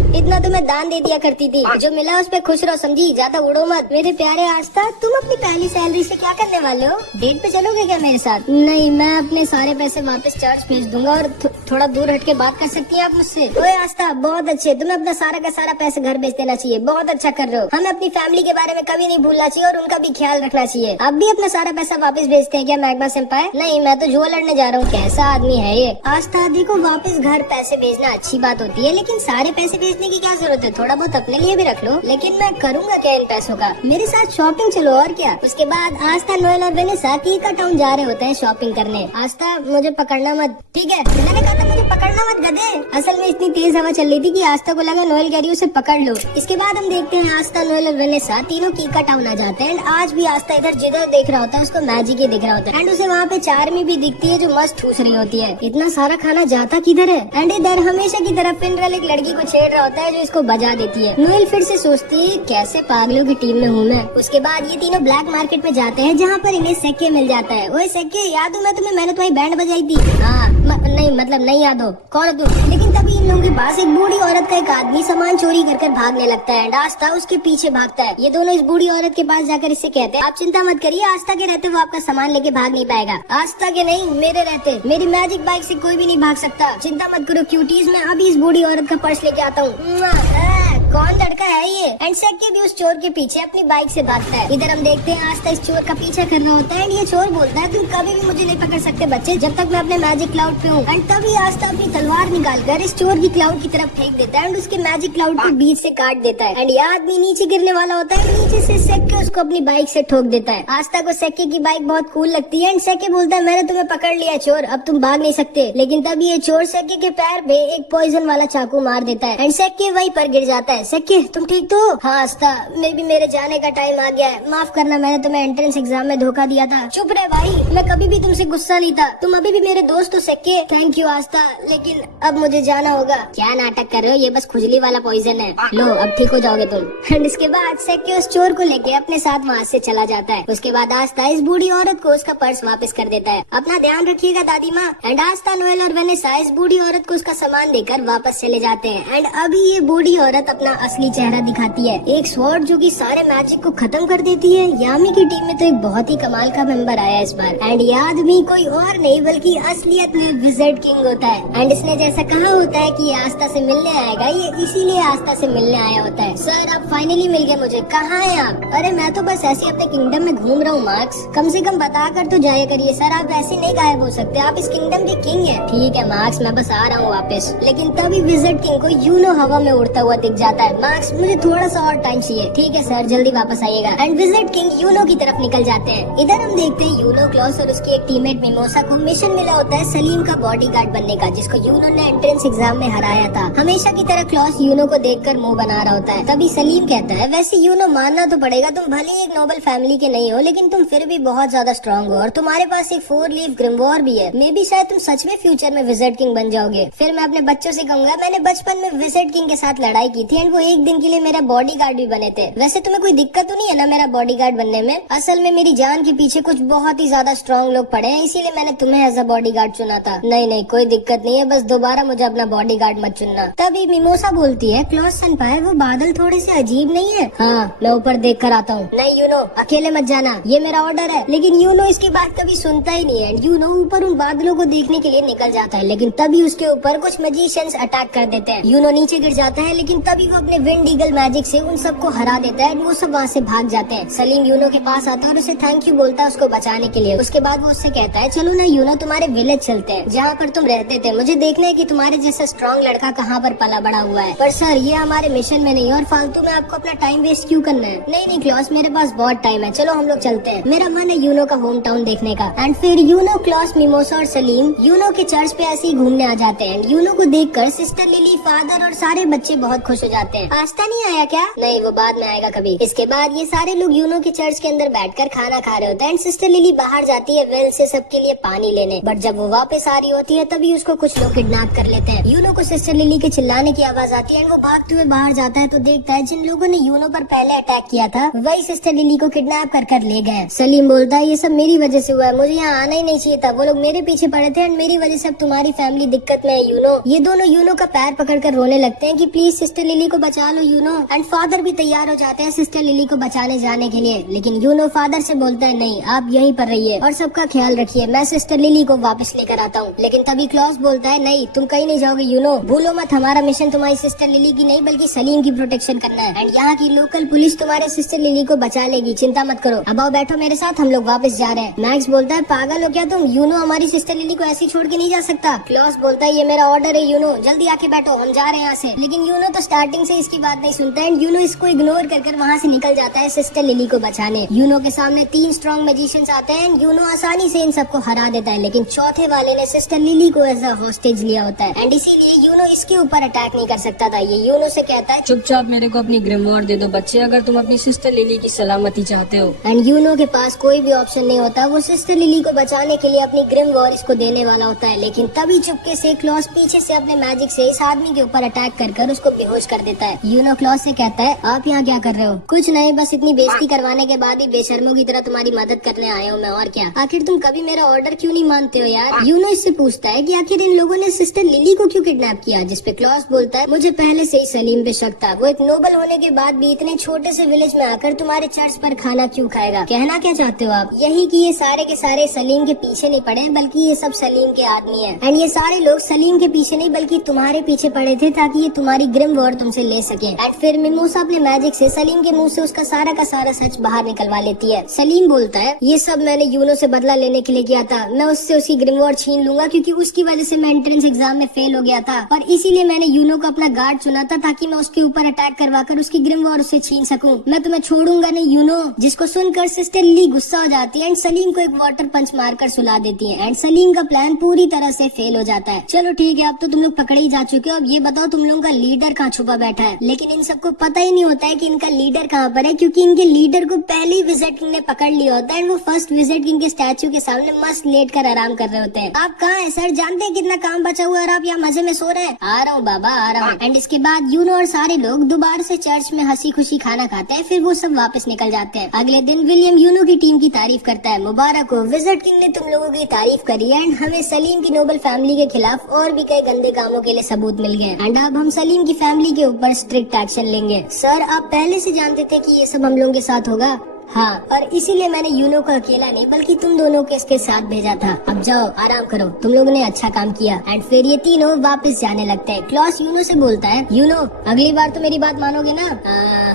इतना तो मैं दान दे दिया करती थी, जो मिला उस पे खुश रहो, समझी? ज्यादा उड़ो मत। मेरे प्यारे आस्था, तुम अपनी पहली सैलरी से क्या करने वाले हो? डेट पे चलोगे क्या मेरे साथ? नहीं, मैं अपने सारे पैसे वापस चर्च भेज दूंगा और थोड़ा दूर हट के बात कर सकती हैं आप मुझसे। ओए आस्था, बहुत अच्छे, तुम्हें अपना सारा का सारा पैसे घर भेज देना चाहिए, बहुत अच्छा कर रहे हो। हमें अपनी फैमिली के बारे में कभी नहीं भूलना चाहिए और उनका भी ख्याल रखना चाहिए। आप भी अपना सारा पैसा वापस भेजते हैं क्या मैग्मा सेंपाई? नहीं, मैं तो जुआ लड़ने जा रहा हूँ। कैसा आदमी है ये? आस्था देखो, वापस घर पैसे भेजना अच्छी बात होती है, लेकिन सारे पैसे भेजने की क्या जरूरत है? थोड़ा बहुत अपने लिए भी रख लो। लेकिन मैं करूँगा क्या इन पैसों का? मेरे साथ शॉपिंग चलो और क्या। उसके बाद आस्था, नोएल और वेनेसा कीका टाउन जा रहे होते हैं शॉपिंग करने। आस्था, मुझे पकड़ना मत, ठीक है? मैंने कहा था मुझे पकड़ना मत गधे। असल में इतनी तेज हवा चल रही थी कि आस्था को लगा नोएल कह रही है उसे पकड़ लो। इसके बाद हम देखते हैं आस्था, नोएल और वेनेसा तीनों कीका टाउन आ जाते हैं। आज भी आस्था इधर जिधर देख रहा होता है उसको मैजिक ही दिख रहा होता है। एंड उसे वहाँ पे चार्मी भी दिखती है जो मस्त ठूस रही होती है। इतना सारा खाना जाता किधर है? एंड इधर हमेशा की तरफ फिनरल एक लड़की को छेड़ रहा होता है जो इसको बजा देती है। नोएल फिर से सोचती है कैसे पागलों की टीम में हूँ मैं। उसके बाद ये तीनों ब्लैक मार्केट में जाते हैं जहाँ पर इन्हें सेक्के मिल जाता है। ओए सेक्के, याद हो मैं तुम्हें, मैंने तुम्हारी बैंड बजाई थी। हाँ, नहीं मतलब नहीं याद हो, कौन हो तुम? लेकिन तभी इन लोगों के पास एक बूढ़ी औरत का एक आदमी सामान चोरी कर भागने लगता है। आस्था उसके पीछे भागता है। ये दोनों इस बूढ़ी औरत के पास जाकर इससे कहते हैं, आप चिंता मत करिए, आस्था के रहते वो आपका सामान लेके भाग नहीं पाएगा। आस्था के नहीं, मेरे रहते मेरी मैजिक बाइक से कोई भी नहीं भाग सकता। चिंता मत करो क्यूटीज, मैं अभी इस बूढ़ी औरत का पर्स लेके आता हूँ। कौन लड़का है ये? एंड सेक्के भी उस चोर के पीछे अपनी बाइक से भागता है। इधर हम देखते हैं आस्था इस चोर का पीछा कर रहा होता है। एंड ये चोर बोलता है, तुम कभी भी मुझे नहीं पकड़ सकते बच्चे, जब तक मैं अपने मैजिक क्लाउड पे हूँ। एंड तभी आस्था अपनी तलवार निकालकर इस चोर की क्लाउड की तरफ फेंक देता है एंड उसके मैजिक क्लाउड को बीच से काट देता है। एंड ये आदमी नीचे गिरने वाला होता है। नीचे से सेक्के उसको अपनी बाइक से ठोक देता है। आस्था को सेक्के की बाइक बहुत कूल लगती है। एंड सेक्के बोलता है, मैंने तुम्हें पकड़ लिया चोर, अब तुम भाग नहीं सकते। लेकिन तभी ये चोर सेक्के के पैर पे एक पॉइजन वाला चाकू मार देता है एंड सेक्के वहीं पर गिर जाता है। सेक्के, तुम ठीक तो? हाँ आस्था, मेरे जाने का टाइम आ गया है, माफ करना, मैंने तुम्हें एंट्रेंस एग्जाम में धोखा दिया था। चुप रहे भाई, मैं कभी भी तुमसे गुस्सा नहीं था, तुम अभी भी मेरे दोस्त हो सेक्के। थैंक यू आस्था, लेकिन अब मुझे जाना होगा। क्या नाटक कर रहे हो, ये बस खुजली वाला पॉइजन है, लो अब ठीक हो जाओगे तुम। एंड इसके बाद सेक्के उस चोर को लेके अपने साथ वहाँ से चला जाता है। उसके बाद आस्था इस बूढ़ी औरत को उसका पर्स वापस कर देता है। अपना ध्यान रखिएगा दादी माँ। एंड आस्था, नोएल और वेनेसा इस बूढ़ी औरत को उसका सामान देकर वापस चले जाते हैं। एंड अभी ये बूढ़ी औरत अपना असली चेहरा दिखाती है, एक स्वॉर्ड जो कि सारे मैजिक को खत्म कर देती है। यामी की टीम में तो एक बहुत ही कमाल का मेंबर आया इस बार। एंड ये आदमी कोई और नहीं बल्कि असलियत में विज़र्ड किंग होता है। एंड इसने जैसा कहा होता है कि ये आस्था से मिलने आएगा, ये इसीलिए आस्था से मिलने आया होता है। सर आप फाइनली मिल गए मुझे, कहाँ हैं आप? अरे मैं तो बस ऐसे अपने किंगडम में घूम रहा हूँ मार्क्स, कम से कम बता कर तो जाया करिए सर, आप ऐसे नहीं गायब हो सकते, आप इस किंगडम के किंग हैं। ठीक है मार्क्स, मैं बस आ रहा हूँ वापस। लेकिन तभी विज़र्ड किंग को यूनो हवा में उड़ता हुआ दिख जाता है। मार्क्स मुझे थोड़ा सा और टाइम चाहिए। ठीक है सर, जल्दी वापस आइएगा। एंड विज़र्ड किंग यूनो की तरफ निकल जाते हैं। इधर हम देखते हैं यूनो, क्लॉस और उसकी एक टीममेट मिमोसा को मिशन मिला होता है सलीम का बॉडीगार्ड बनने का, जिसको यूनो ने एंट्रेंस एग्जाम में हराया था। हमेशा की तरह क्लॉस यूनो को देखकर मुंह बना रहा होता है। तभी सलीम कहता है, वैसे यूनो मानना तो पड़ेगा, तुम भले ही एक नोबल फैमिली के नहीं हो, लेकिन तुम फिर भी बहुत ज्यादा स्ट्रॉन्ग हो और तुम्हारे पास एक 4 लीफ ग्रिमवॉर भी है। मे बी शायद तुम सच में फ्यूचर में विज़र्ड किंग बन जाओगे। फिर मैं अपने बच्चों से कहूंगा, मैंने बचपन में विज़र्ड किंग के साथ लड़ाई की थी एंड वो एक दिन के लिए मेरा बॉडीगार्ड भी बने थे। वैसे तुम्हें कोई दिक्कत तो नहीं है ना मेरा बॉडीगार्ड बनने में? असल में मेरी जान के पीछे कुछ बहुत ही ज्यादा स्ट्रॉन्ग लोग पड़े हैं, इसीलिए मैंने तुम्हें एज अ बॉडीगार्ड चुना था। नहीं कोई दिक्कत नहीं है, बस दोबारा मुझे अपना बॉडीगार्ड मत चुनना। तभी मिमोसा बोलती है, क्लॉस सेनपाई वो बादल थोड़े से अजीब नहीं है? हाँ मैं ऊपर देख कर आता हूँ। नहीं यूनो, अकेले मत जाना, ये मेरा ऑर्डर है। लेकिन यूनो इसकी बात कभी सुनता ही नहीं है। यूनो ऊपर उन बादलों को देखने के लिए निकल जाता है, लेकिन तभी उसके ऊपर कुछ मैजिशियंस अटैक कर देते हैं। यूनो नीचे गिर जाता है, लेकिन तभी वो वो अपने विंड ईगल मैजिक से उन सबको हरा देता है। वो सब वहाँ से भाग जाते हैं। सलीम यूनो के पास आता है और उसे थैंक यू बोलता है उसको बचाने के लिए। उसके बाद वो उससे कहता है चलो ना यूनो तुम्हारे विलेज चलते हैं जहाँ पर तुम रहते थे। मुझे देखना है कि तुम्हारे जैसा स्ट्रॉन्ग लड़का कहाँ पर पला बड़ा हुआ है। पर सर ये हमारे मिशन में नहीं है और फालतू में आपको अपना टाइम वेस्ट क्यों करना है। नहीं क्लॉस मेरे पास बहुत टाइम है, चलो हम लोग चलते हैं। मेरा मन है यूनो का होम टाउन देखने का। एंड फिर यूनो, क्लॉस, मिमोसा और सलीम यूनो के चर्च पे ऐसे ही घूमने आ जाते हैं। यूनो को देखकर सिस्टर लिली, फादर और सारे बच्चे बहुत खुश हो जाते हैं। पास्ता नहीं आया क्या? नहीं, वो बाद में आएगा कभी। इसके बाद ये सारे लोग यूनो के चर्च के अंदर बैठकर खाना खा रहे होते हैं। एंड सिस्टर लिली बाहर जाती है वेल से सबके लिए पानी लेने। बट जब वो वापस आ रही होती है तभी उसको कुछ लोग किडनैप कर लेते हैं। यूनो को सिस्टर लिली के चिल्लाने की आवाज आती है। वो भागते हुए बाहर जाता है तो देखता है जिन लोगों ने यूनो पर पहले अटैक किया था वही सिस्टर लिली को किडनैप कर ले गए। सलीम बोलता है ये सब मेरी वजह से हुआ है, मुझे यहाँ आना ही नहीं चाहिए था। वो लोग मेरे पीछे पड़े थे एंड मेरी वजह से अब तुम्हारी फैमिली दिक्कत में है यूनो। ये दोनों यूनो का पैर पकड़कर रोने लगते हैं कि प्लीज सिस्टर लिली को बचा लो यूनो। एंड फादर भी तैयार हो जाते हैं सिस्टर लिली को बचाने जाने के लिए। लेकिन यूनो फादर से बोलता है नहीं, आप यहीं पर रहिए और सबका ख्याल रखिए, मैं सिस्टर लिली को वापस लेकर आता हूँ। लेकिन तभी क्लॉस बोलता है नहीं, तुम कहीं नहीं जाओगे यूनो। भूलो मत हमारा मिशन तुम्हारी सिस्टर लिली की नहीं बल्कि सलीम की प्रोटेक्शन करना है। एंड यहाँ की लोकल पुलिस तुम्हारे सिस्टर लिली को बचा लेगी, चिंता मत करो। अब आओ बैठो मेरे साथ, हम लोग वापस जा रहे हैं। मैक्स बोलता है पागल हो क्या तुम, यूनो हमारी सिस्टर लिली को ऐसे छोड़ के नहीं जा सकता। क्लॉस बोलता है ये मेरा ऑर्डर है यूनो, जल्दी आके बैठो, हम जा रहे हैं यहाँ से। लेकिन यूनो तो स्टार्टिंग से इसकी बात नहीं सुनता है। यूनो इसको इग्नोर कर वहाँ से निकल जाता है सिस्टर लिली को बचाने। यूनो के सामने 3 स्ट्रॉन्ग मैजिशियंस आते हैं। यूनो आसानी से इन सबको हरा देता है। लेकिन चौथे वाले ने सिस्टर लिली को एज अ हॉस्टेज लिया होता है एंड इसीलिए यूनो इसके ऊपर अटैक नहीं कर सकता था। ये यूनो से कहता है चुपचाप मेरे को अपनी ग्रिमवॉर दे दो बच्चे, अगर तुम अपनी सिस्टर लिली की सलामती चाहते हो। एंड यूनो के पास कोई भी ऑप्शन नहीं होता। वो सिस्टर लिली को बचाने के लिए अपनी ग्रिमवॉर इसको देने वाला होता है। लेकिन तभी चुपके से क्लॉस पीछे से अपने मैजिक से इस आदमी के ऊपर अटैक कर उसको बेहोश कर देता है। यूनो क्लॉस से कहता है आप यहाँ क्या कर रहे हो? कुछ नहीं, बस इतनी बेइज्जती करवाने के बाद ही बेशर्मों की तरह तुम्हारी मदद करने आया हूँ मैं, और क्या। आखिर तुम कभी मेरा ऑर्डर क्यों नहीं मानते हो यार? यूनो इससे पूछता है कि आखिर इन लोगों ने सिस्टर लिली को क्यों किडनैप किया, जिसपे क्लॉस बोलता है मुझे पहले से ही सलीम पे शक था। वो एक नोबल होने के बाद भी इतने छोटे से विलेज में आकर तुम्हारे चर्च पर खाना क्यों खाएगा? कहना क्या चाहते हो आप? यही कि ये सारे के सारे सलीम के पीछे नहीं पड़े बल्कि ये सब सलीम के आदमी है। एंड ये सारे लोग सलीम के पीछे नहीं बल्कि तुम्हारे पीछे पड़े थे ताकि ये तुम्हारी ग्रिमवॉर तुमसे ले सके। एंड फिर मिमोसा अपने मैजिक से सलीम के मुंह से उसका सारा का सारा सच बाहर निकलवा लेती है। सलीम बोलता है ये सब मैंने यूनो से बदला लेने के लिए किया था। मैं उससे उसकी ग्रिमवॉर छीन लूंगा क्योंकि उसकी वजह से मैं एंट्रेंस एग्जाम में फेल हो गया था और इसीलिए मैंने यूनो को अपना गार्ड चुना था ताकि मैं उसके ऊपर अटैक करवाकर उसकी ग्रिमवॉर उससे छीन सकूं। मैं तुम्हें छोड़ूंगा नहीं यूनो। जिसको सुनकर सिस्टर लिली गुस्सा हो जाती है एंड सलीम को एक वाटर पंच मारकर सुला देती है। एंड सलीम का प्लान पूरी तरह से फेल हो जाता है। चलो ठीक है, अब तो तुम लोग पकड़े ही जा चुके हो। अब ये बताओ तुम लोगों का लीडर कहाँ छुपा बैठा है? लेकिन इन सबको पता ही नहीं होता है कि इनका लीडर कहाँ पर है क्योंकि इनके लीडर को पहले ही विजिट किंग ने पकड़ लिया होता है। वो फर्स्ट विजिट किंग के स्टैचू के सामने मस्त लेट कर आराम कर रहे होते हैं। आप कहाँ हैं सर? जानते हैं कितना काम बचा हुआ है और आप यहाँ मजे में सो रहे हैं? आ रहा हूँ बाबा, आ रहा हूँ। एंड इसके बाद यूनो और सारे लोग दोबारा से चर्च में हंसी खुशी खाना खाते हैं। फिर वो सब वापस निकल जाते हैं। अगले दिन विलियम यूनो की टीम की तारीफ करता है। मुबारक हो, विजिट किंग ने तुम लोगों की तारीफ करी है एंड हमें सलीम की नोबल फैमिली के खिलाफ और भी कई गंदे कामों के लिए सबूत मिल गए एंड अब हम सलीम की फैमिली के ऊपर स्ट्रिक्ट एक्शन लेंगे। सर आप पहले से जानते थे कि ये सब हम लोगों के साथ होगा? हाँ, और इसीलिए मैंने यूनो को अकेला नहीं बल्कि तुम दोनों को इसके साथ भेजा था। अब जाओ आराम करो, तुम लोगों ने अच्छा काम किया। एंड फिर ये तीनों वापस जाने लगते हैं। क्लॉस यूनो से बोलता है यूनो अगली बार तो मेरी बात मानोगे ना?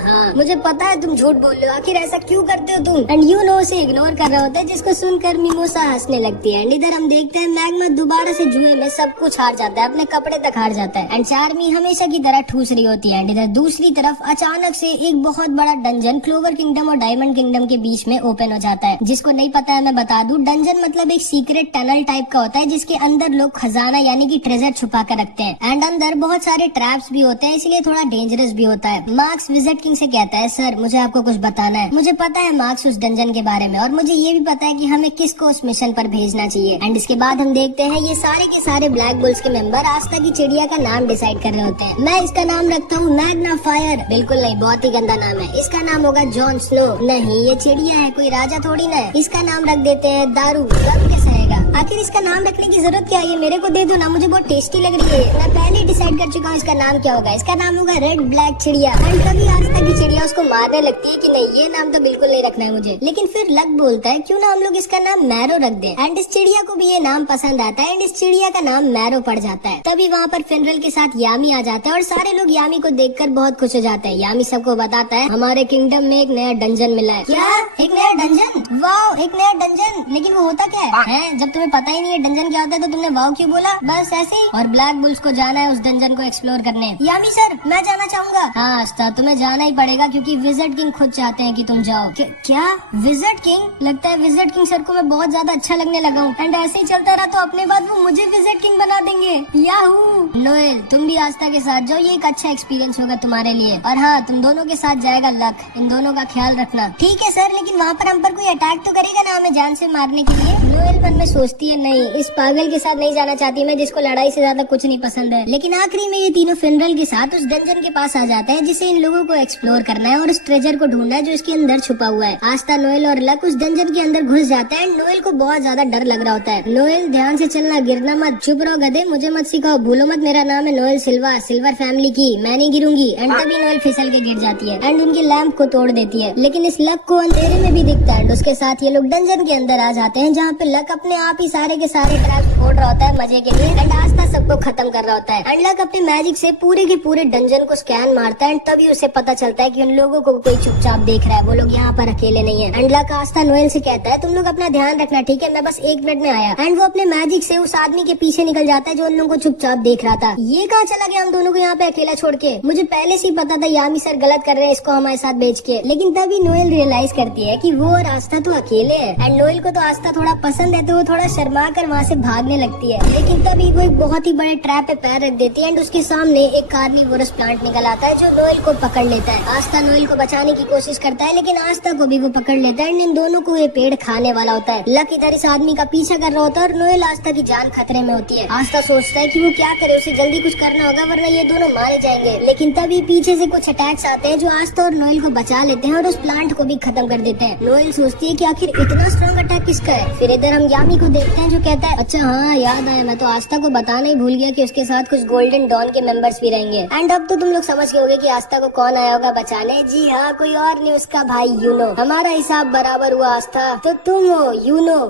हाँ, मुझे पता है तुम झूठ बोल रहे हो, आखिर ऐसा क्यों करते हो तुम? एंड यूनो उसे इग्नोर कर रहा होता है जिसको सुनकर मिमोसा हंसने लगती है। एंड इधर हम देखते हैं मैग्मा दोबारा से जुए में सब कुछ हार जाता है, अपने कपड़े तक हार जाता है एंड चार्मी हमेशा की तरह ठूस रही होती है। एंड इधर दूसरी तरफ अचानक से एक बहुत बड़ा डंजन क्लोवर किंगडम और डायमंड किंगडम के बीच में ओपन हो जाता है। जिसको नहीं पता है मैं बता दूं, डंजन मतलब एक सीक्रेट टनल टाइप का होता है जिसके अंदर लोग खजाना यानी कि ट्रेजर छुपा कर रखते हैं एंड अंदर बहुत सारे ट्रैप्स भी होते हैं, इसलिए थोड़ा डेंजरस भी होता है। मार्क्स विजिट किंग से कहता है सर मुझे आपको कुछ बताना है। मुझे पता है मार्क्स उस डंजन के बारे में और मुझे ये भी पता है कि हमें किसको उस मिशन पर भेजना चाहिए। एंड इसके बाद हम देखते हैं ये सारे के सारे ब्लैक बुल्स के मेंबर आस्था की चिड़िया का नाम डिसाइड कर रहे होते हैं। मैं इसका नाम रखता हूँ मैग्ना फायर। बिल्कुल नहीं, बहुत ही गंदा नाम है। इसका नाम होगा जॉन स्नो। नहीं, ये चिड़िया है, कोई राजा थोड़ी ना है। इसका नाम रख देते हैं दारू। दारू कैसा रहेगा? आखिर इसका नाम रखने की जरूरत क्या है? ये मेरे को दे दो ना, मुझे बहुत टेस्टी लग रही है। मैं पहले डिसाइड कर चुका हूँ इसका नाम क्या होगा। इसका नाम होगा रेड ब्लैक चिड़िया। एंड कभी आज तक की चिड़िया उसको मारने लगती है कि नहीं ये नाम तो बिल्कुल नहीं रखना है मुझे, लेकिन फिर लक बोलता है क्यों ना हम लोग इसका नाम मैरो रख दें। एंड इस चिड़िया को भी ये नाम पसंद आता है एंड इस चिड़िया का नाम मैरो पड़ जाता है। तभी वहाँ पर फिनरल के साथ यामी आ जाता है और सारे लोग यामी को देखकर बहुत खुश हो जाते हैं। यामी सबको बताता है हमारे किंगडम में एक नया डंजन मिला है। क्या? एक नया डंजन? वाओ, एक नया डंजन। लेकिन वो होता क्या है? जब तुम्हें पता ही नहीं है डंजन क्या होता है तो तुमने वाओ क्यों बोला? बस ऐसे ही। और ब्लैक बुल्स को जाना है उस डंजन को एक्सप्लोर करने। यामी सर मैं जाना चाहूंगा। हाँ आस्था तुम्हें जाना ही पड़ेगा क्योंकि विजिट किंग खुद चाहते हैं कि तुम जाओ। क्या विजिट किंग? लगता है विजिट किंग सर को मैं बहुत ज्यादा अच्छा लगने लगा हूँ एंड ऐसे ही चलता रहा तो अपने बाद वो मुझे विजिट किंग बना देंगे। याहू। नोएल तुम भी आस्था के साथ जाओ, ये एक अच्छा एक्सपीरियंस होगा तुम्हारे लिए। और हाँ तुम दोनों के साथ जाएगा लक, इन दोनों का ख्याल रखना। ठीक है सर, लेकिन वहाँ पर हम पर कोई अटैक तो करेगा ना हमें जान से मारने के लिए? नोएल मन में सोचती है नहीं इस पागल के साथ नहीं जाना चाहती मैं जिसको लड़ाई से ज्यादा कुछ नहीं पसंद है। लेकिन आखिरी में ये तीनों फिनरल के साथ उस डंजन के पास आ जाते हैं जिसे इन लोगों को एक्सप्लोर करना है और उस ट्रेजर को ढूंढना है जो इसके अंदर छुपा हुआ है। आस्था, नोएल और लक उस डंजन के अंदर घुस जाते हैं। नोएल को बहुत ज्यादा डर लग रहा होता है। नोएल ध्यान से चलना, गिरना मत, चुप रहो गधे, मुझे मत सिखाओ, भूलो मत मेरा नाम है नोएल सिल्वा, सिल्वर फैमिली की, मैं नहीं गिरूंगी। एंड तभी नोएल फिसल के गिर जाती है एंड उनके लैंप को तोड़ देती है। लेकिन इस लक को अंधेरे में भी दिखता है। उसके साथ ये लोग डंजन के अंदर आ जाते हैं जहाँ पे लक अपने आप ही सारे के सारे ट्रैप्स फोड़ रहा होता है मजे के लिए एंड आस्था सबको खत्म कर रहा होता है। एंड लक अपने मैजिक से पूरे के पूरे डंजन को स्कैन मारता है एंड तभी उसे पता चलता है कि उन लोगों को कोई चुपचाप देख रहा है, वो लोग यहाँ पर अकेले नहीं है। एंड लक आस्था नोएल से कहता है तुम लोग अपना ध्यान रखना ठीक है, मैं बस 1 मिनट में आया। एंड वो अपने मैजिक से उस आदमी के पीछे निकल जाता है जो उन लोगों को चुपचाप देख रहा था। ये कहाँ चला गया हम दोनों को यहाँ पे अकेला छोड़ के? मुझे पहले से ही पता था यामी सर गलत कर रहे हैं इसको हमारे साथ बेच के। लेकिन तभी नोएल रियलाइज करती है कि वो और आस्था तो अकेले है एंड नोएल को तो आस्था थोड़ा पसंद है तो वो थोड़ा शर्मा कर वहाँ से भागने लगती है। लेकिन तभी वो एक बहुत ही बड़े ट्रैप पे पैर रख देती है एंड उसके सामने एक कार्निवोरस प्लांट निकल आता है जो नोएल को पकड़ लेता है। आस्था नोएल को बचाने की कोशिश करता है लेकिन आस्था को भी वो पकड़ लेता है एंड इन दोनों को ये पेड़ खाने वाला होता है। लक इधर इस आदमी का पीछा कर रहा होता है और नोएल आस्था की जान खतरे में होती है। आस्था सोचता है कि वो क्या करे, उसे जल्दी कुछ करना होगा वरना ये दोनों मारे जाएंगे। लेकिन तभी पीछे से कुछ अटैक्स आते हैं जो आस्था और नोएल को बचा लेते हैं और उस प्लांट को भी खत्म कर देते हैं। नोएल सोचती है कि आखिर इतना स्ट्रॉन्ग अटैक किसका है। फिर इधर हम यामी को देखते हैं जो कहता है अच्छा हाँ याद आया, मैं तो आस्था को बताना ही भूल गया कि उसके साथ कुछ गोल्डन डॉन के मेंबर्स भी रहेंगे। एंड अब तो तुम लोग समझ गए होगे कि आस्था को कौन आया होगा बचाने। जी हाँ, कोई और नहीं उसका भाई यूनो। हमारा हिसाब बराबर हुआ आस्था, तो तुम हो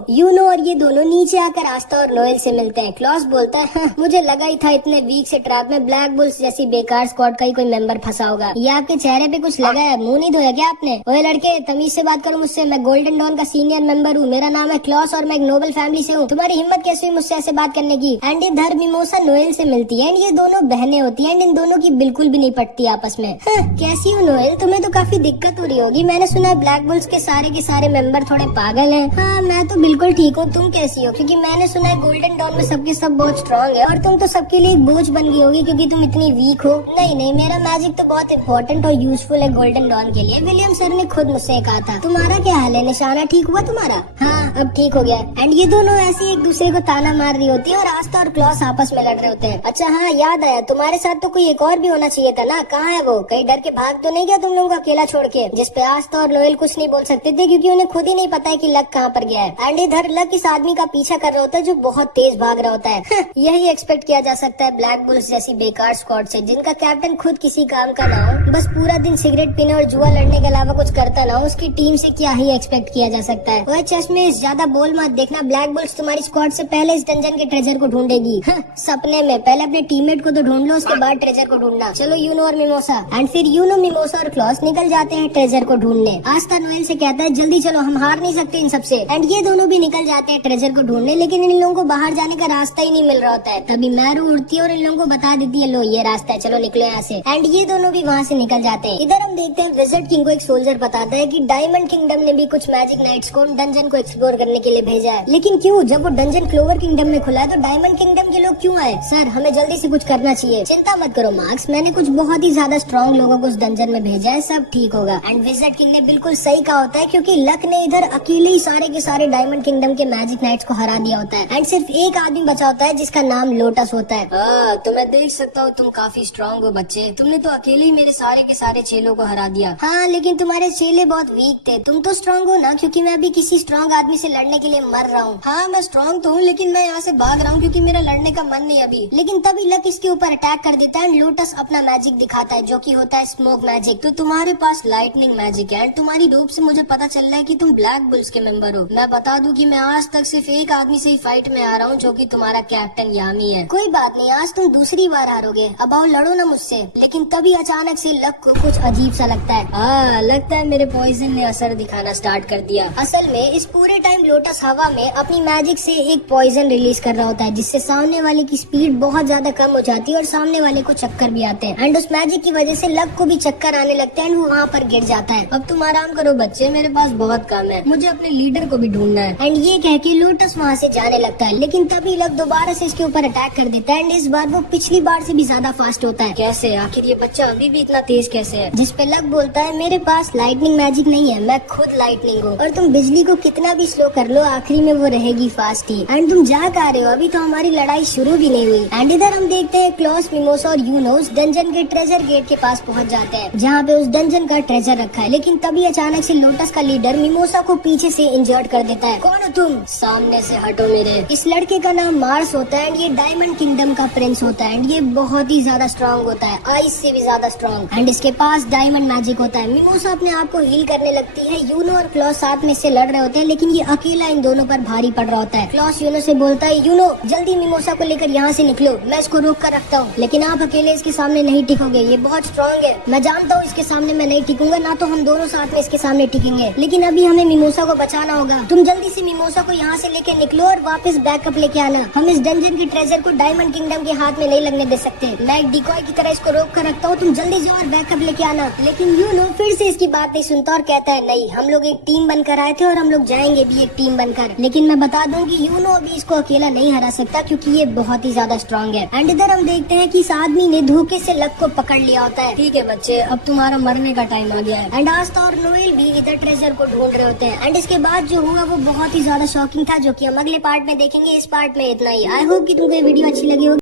यूनो और ये दोनों नीचे आकर आस्था और नोएल से मिलते हैं। क्लॉस बोलता है मुझे लगा ही था इतने वीक से ट्रैप में ब्लैक बुल्स जैसी बेकार स्क्वाड का ही कोई मेंबर फंसा होगा। ये आपके चेहरे पे कुछ लगा है, मुंह नहीं धोया क्या आपने? ओए लड़के तमीज से बात करो मुझसे, मैं गोल्डन डॉन का सीनियर मेंबर हूँ, मेरा नाम है क्लॉस और मैं एक नोबल फैमिली से हूँ। तुम्हारी हिम्मत कैसे हुई मुझसे ऐसे बात करने की? एंड इधर मिमोसा नोएल से मिलती है एंड ये दोनों बहनें होती है एंड इन दोनों की बिल्कुल भी नहीं पटती आपस में। कैसी हो नोएल, तुम्हें तो काफी दिक्कत हो रही होगी, मैंने सुना है ब्लैक बुल्स के सारे मेंबर थोड़े पागल हैं। हाँ मैं तो बिल्कुल ठीक हूँ, तुम कैसी हो? क्योंकि मैंने सुना है गोल्डन डॉन में सबके सब बहुत स्ट्रॉन्ग है और तुम तो सबके लिए एक बोझ बन गई होगी क्योंकि तुम इतनी वीक हो। नहीं मेरा मैजिक तो बहुत इंपॉर्टेंट और यूजफुल है गोल्डन डॉन के लिए। विलियम सर ने खुद मुझसे कहा था। तुम्हारा क्या हाल है? निशाना ठीक हुआ तुम्हारा? हाँ अब ठीक हो गया। एंड ये दोनों ऐसे एक दूसरे को ताना मार रही होती है और आस्था और क्लॉस आपस में लड़ रहे होते हैं। अच्छा हाँ याद आया, तुम्हारे साथ तो कोई एक और भी होना चाहिए था ना, कहाँ है वो? कहीं डर के भाग तो नहीं गया तुम लोगों को अकेला छोड़ के? जिसपे आस्था और नोएल कुछ नहीं बोल सकते थे क्योंकि उन्हें खुद ही नहीं पता है कि लक कहाँ पर गया है। एंड इधर लक इस आदमी का पीछा कर रहा होता है जो बहुत तेज भाग रहा होता है। यही एक्सपेक्ट किया जा सकता है ब्लैक बुल्स जैसी बेकार स्क्वाड से जिनका कैप्टन खुद किसी काम का ना हो, बस पूरा दिन सिगरेट पीने और जुआ लड़ने के अलावा कुछ करता ना हो। उसकी टीम से क्या ही एक्सपेक्ट किया जा सकता है। वह चश्मे ज्यादा बोल मत, देखना ब्लैक बुल्स तुम्हारी स्क्वाड से पहले इस डंजन के ट्रेजर को ढूंढेगी। सपने में पहले अपने टीममेट को तो ढूंढ लो, उसके बाद ट्रेजर को ढूंढना। चलो यूनो और मिमोसा। एंड फिर यूनो, मिमोसा और क्लॉस निकल जाते हैं ट्रेजर को ढूंढने। आस्था नोएल से कहता है जल्दी चलो, हम हार नहीं सकते इन सबसे। एंड ये दोनों भी निकल जाते हैं ट्रेजर को ढूंढने, लेकिन इन लोगों को बाहर जाने का रास्ता ही नहीं मिल रहा होता है। तभी मैरू उड़ती है और इन लोगों को बता देती है लो ये रास्ता है, चलो निकलो यहाँ से। एंड ये दोनों भी वहाँ से निकल जाते हैं। इधर हम देखते हैं विजिट किंग को एक सोल्जर बताता है कि डायमंड किंगडम ने भी कुछ मैजिक नाइट्स को डंजन को एक्सप्लोर करने के लिए भेजा है। लेकिन क्यों? जब वो डंजन क्लोवर किंगडम में खुला है तो डायमंड किंगडम के लोग लोग क्यों आए? सर, हमें जल्दी से कुछ करना चाहिए। चिंता मत करो मार्क्स, मैंने कुछ बहुत ही ज्यादा स्ट्रॉन्ग लोगों को उस डंजन में भेजा है, सब ठीक होगा। एंड विज़र्ड किंग ने बिल्कुल सही कहा होता है, क्योंकि लक ने इधर अकेले ही सारे के सारे डायमंड किंगडम के मैजिक नाइट्स को हरा दिया होता है। एंड सिर्फ एक आदमी बचा होता है जिसका नाम लोटस होता है। तो मैं देख सकता हूँ तुम काफी स्ट्रांग हो बच्चे। तुमने तो अकेले ही मेरे सारे के सारे चेलों को हरा दिया। हाँ, लेकिन तुम्हारे चेले बहुत वीक थे। तुम तो स्ट्रांग हो ना, क्योंकि मैं अभी किसी स्ट्रांग आदमी से लड़ने के लिए मर रहा हूँ। हाँ मैं स्ट्रांग तो हूँ, लेकिन मैं यहाँ से भाग रहा हूँ क्योंकि मेरा लड़ने का मन नहीं अभी। लेकिन तभी लक इसके ऊपर अटैक कर देता है एंड लोटस अपना मैजिक दिखाता है, जो कि होता है स्मोक मैजिक। तो तुम्हारे पास लाइटनिंग मैजिक है। तुम्हारी रूप से मुझे पता चल रहा है कि तुम ब्लैक बुल्स के मेंबर हो। मैं बता दूं कि मैं आज तक सिर्फ एक आदमी से ही फाइट में आ रहा हूँ, जो कि तुम्हारा कैप्टन यामी है। कोई बात नहीं, आज तुम दूसरी बार हारोगे। अब आओ लड़ो ना मुझसे। लेकिन तभी अचानक से लक को कुछ अजीब सा लगता है। लगता है मेरे पॉइजन ने असर दिखाना स्टार्ट कर दिया। असल में इस पूरे टाइम लोटस हवा में अपनी मैजिक से एक पॉइजन रिलीज कर रहा होता है, जिससे सामने वाले की स्पीड बहुत ज्यादा कम हो जाती है और सामने वाले को चक्कर भी आते हैं। एंड उस मैजिक की वजह से लक को भी चक्कर आने लगते हैं एंड वो वहाँ पर गिर जाता है। अब तुम आराम करो बच्चे, मेरे पास बहुत काम है। मुझे अपने लीडर को भी ढूंढना है। एंड ये कह के लोटस वहाँ से जाने लगता है, लेकिन तभी लक दोबारा से इसके ऊपर अटैक कर देता है एंड इस बार वो पिछली बार से भी ज्यादा फास्ट होता है। कैसे? आखिर ये बच्चा अभी भी इतना तेज कैसे है? जिस पे लक बोलता है, मेरे पास लाइटनिंग मैजिक नहीं है, मैं खुद लाइटनिंग हूँ, और तुम बिजली को कितना भी स्लो कर लो, आखिरी में वो रहेगी फास्ट ही। एंड तुम जा आ रहे हो, अभी तो हमारी लड़ाई शुरू भी नहीं हुई। एंड इधर हम देखते हैं क्लॉस, मिमोसा और यूनोस डंजन के ट्रेजर गेट के पास पहुँच जाते हैं, जहाँ पे उस डंजन का ट्रेजर रखा है। लेकिन तभी अचानक से लोटस का लीडर मिमोसा को पीछे से इंजर्ड कर देता है। कौन हो तुम? सामने से हटो मेरे। इस लड़के का नाम मार्स होता है एंड ये डायमंड किंगडम का प्रिंस होता है एंड ये बहुत ही ज्यादा स्ट्रांग होता है, आइस से भी ज्यादा स्ट्रांग। एंड इसके पास डायमंड मैजिक होता है। मिमोसा अपने आप को हील करने लगती है। यूनो और क्लॉस साथ में से लड़ रहे होते हैं, लेकिन ये अकेला इन दोनों पर भारी पड़ रहा होता है। क्लॉस यूनो से बोलता है, यूनो जल्दी मिमोसा को लेकर यहाँ से निकलो, मैं इसको रोक कर रखता हूँ। लेकिन आप अकेले इसके सामने नहीं टिकोगे, ये बहुत स्ट्रांग है। मैं जानता हूँ इसके सामने मैं नहीं टिकूंगा, ना तो हम दोनों साथ में इसके सामने टिकेंगे। लेकिन अभी हमें मिमोसा को बचाना होगा। तुम जल्दी से मिमोसा को यहाँ से लेके निकलो और वापस बैकअप लेके आना। हम इस डंजन के ट्रेजर को डायमंड किंगडम के हाथ में नहीं लगने दे सकते। मैं एक डिकॉय की तरह इसको रोक कर रखता हूँ, तुम जल्दी जाओ और बैकअप लेके आना। लेकिन यूनो फिर से इसकी बात नहीं सुनता और कहता है, नहीं, हम लोग एक टीम बनकर आए थे और हम लोग जाएंगे भी एक टीम बनकर। लेकिन मैं बता दूं कि यूनो अभी इसको अकेला नहीं हरा सकता, क्योंकि ये बहुत ही ज्यादा स्ट्रांग है। एंड इधर हम देखते हैं कि इस आदमी ने धोखे से लक को पकड़ लिया होता है। ठीक है बच्चे, अब तुम्हारा मरने का टाइम आ गया है। एंड आस्था और नोएल भी इधर ट्रेजर को ढूंढ रहे होते हैं। एंड इसके बाद जो हुआ वो बहुत ही ज्यादा शॉकिंग था, जो कि हम अगले पार्ट में देखेंगे। इस पार्ट में इतना ही। आई होप कि तुमको ये वीडियो अच्छी लगी होगी।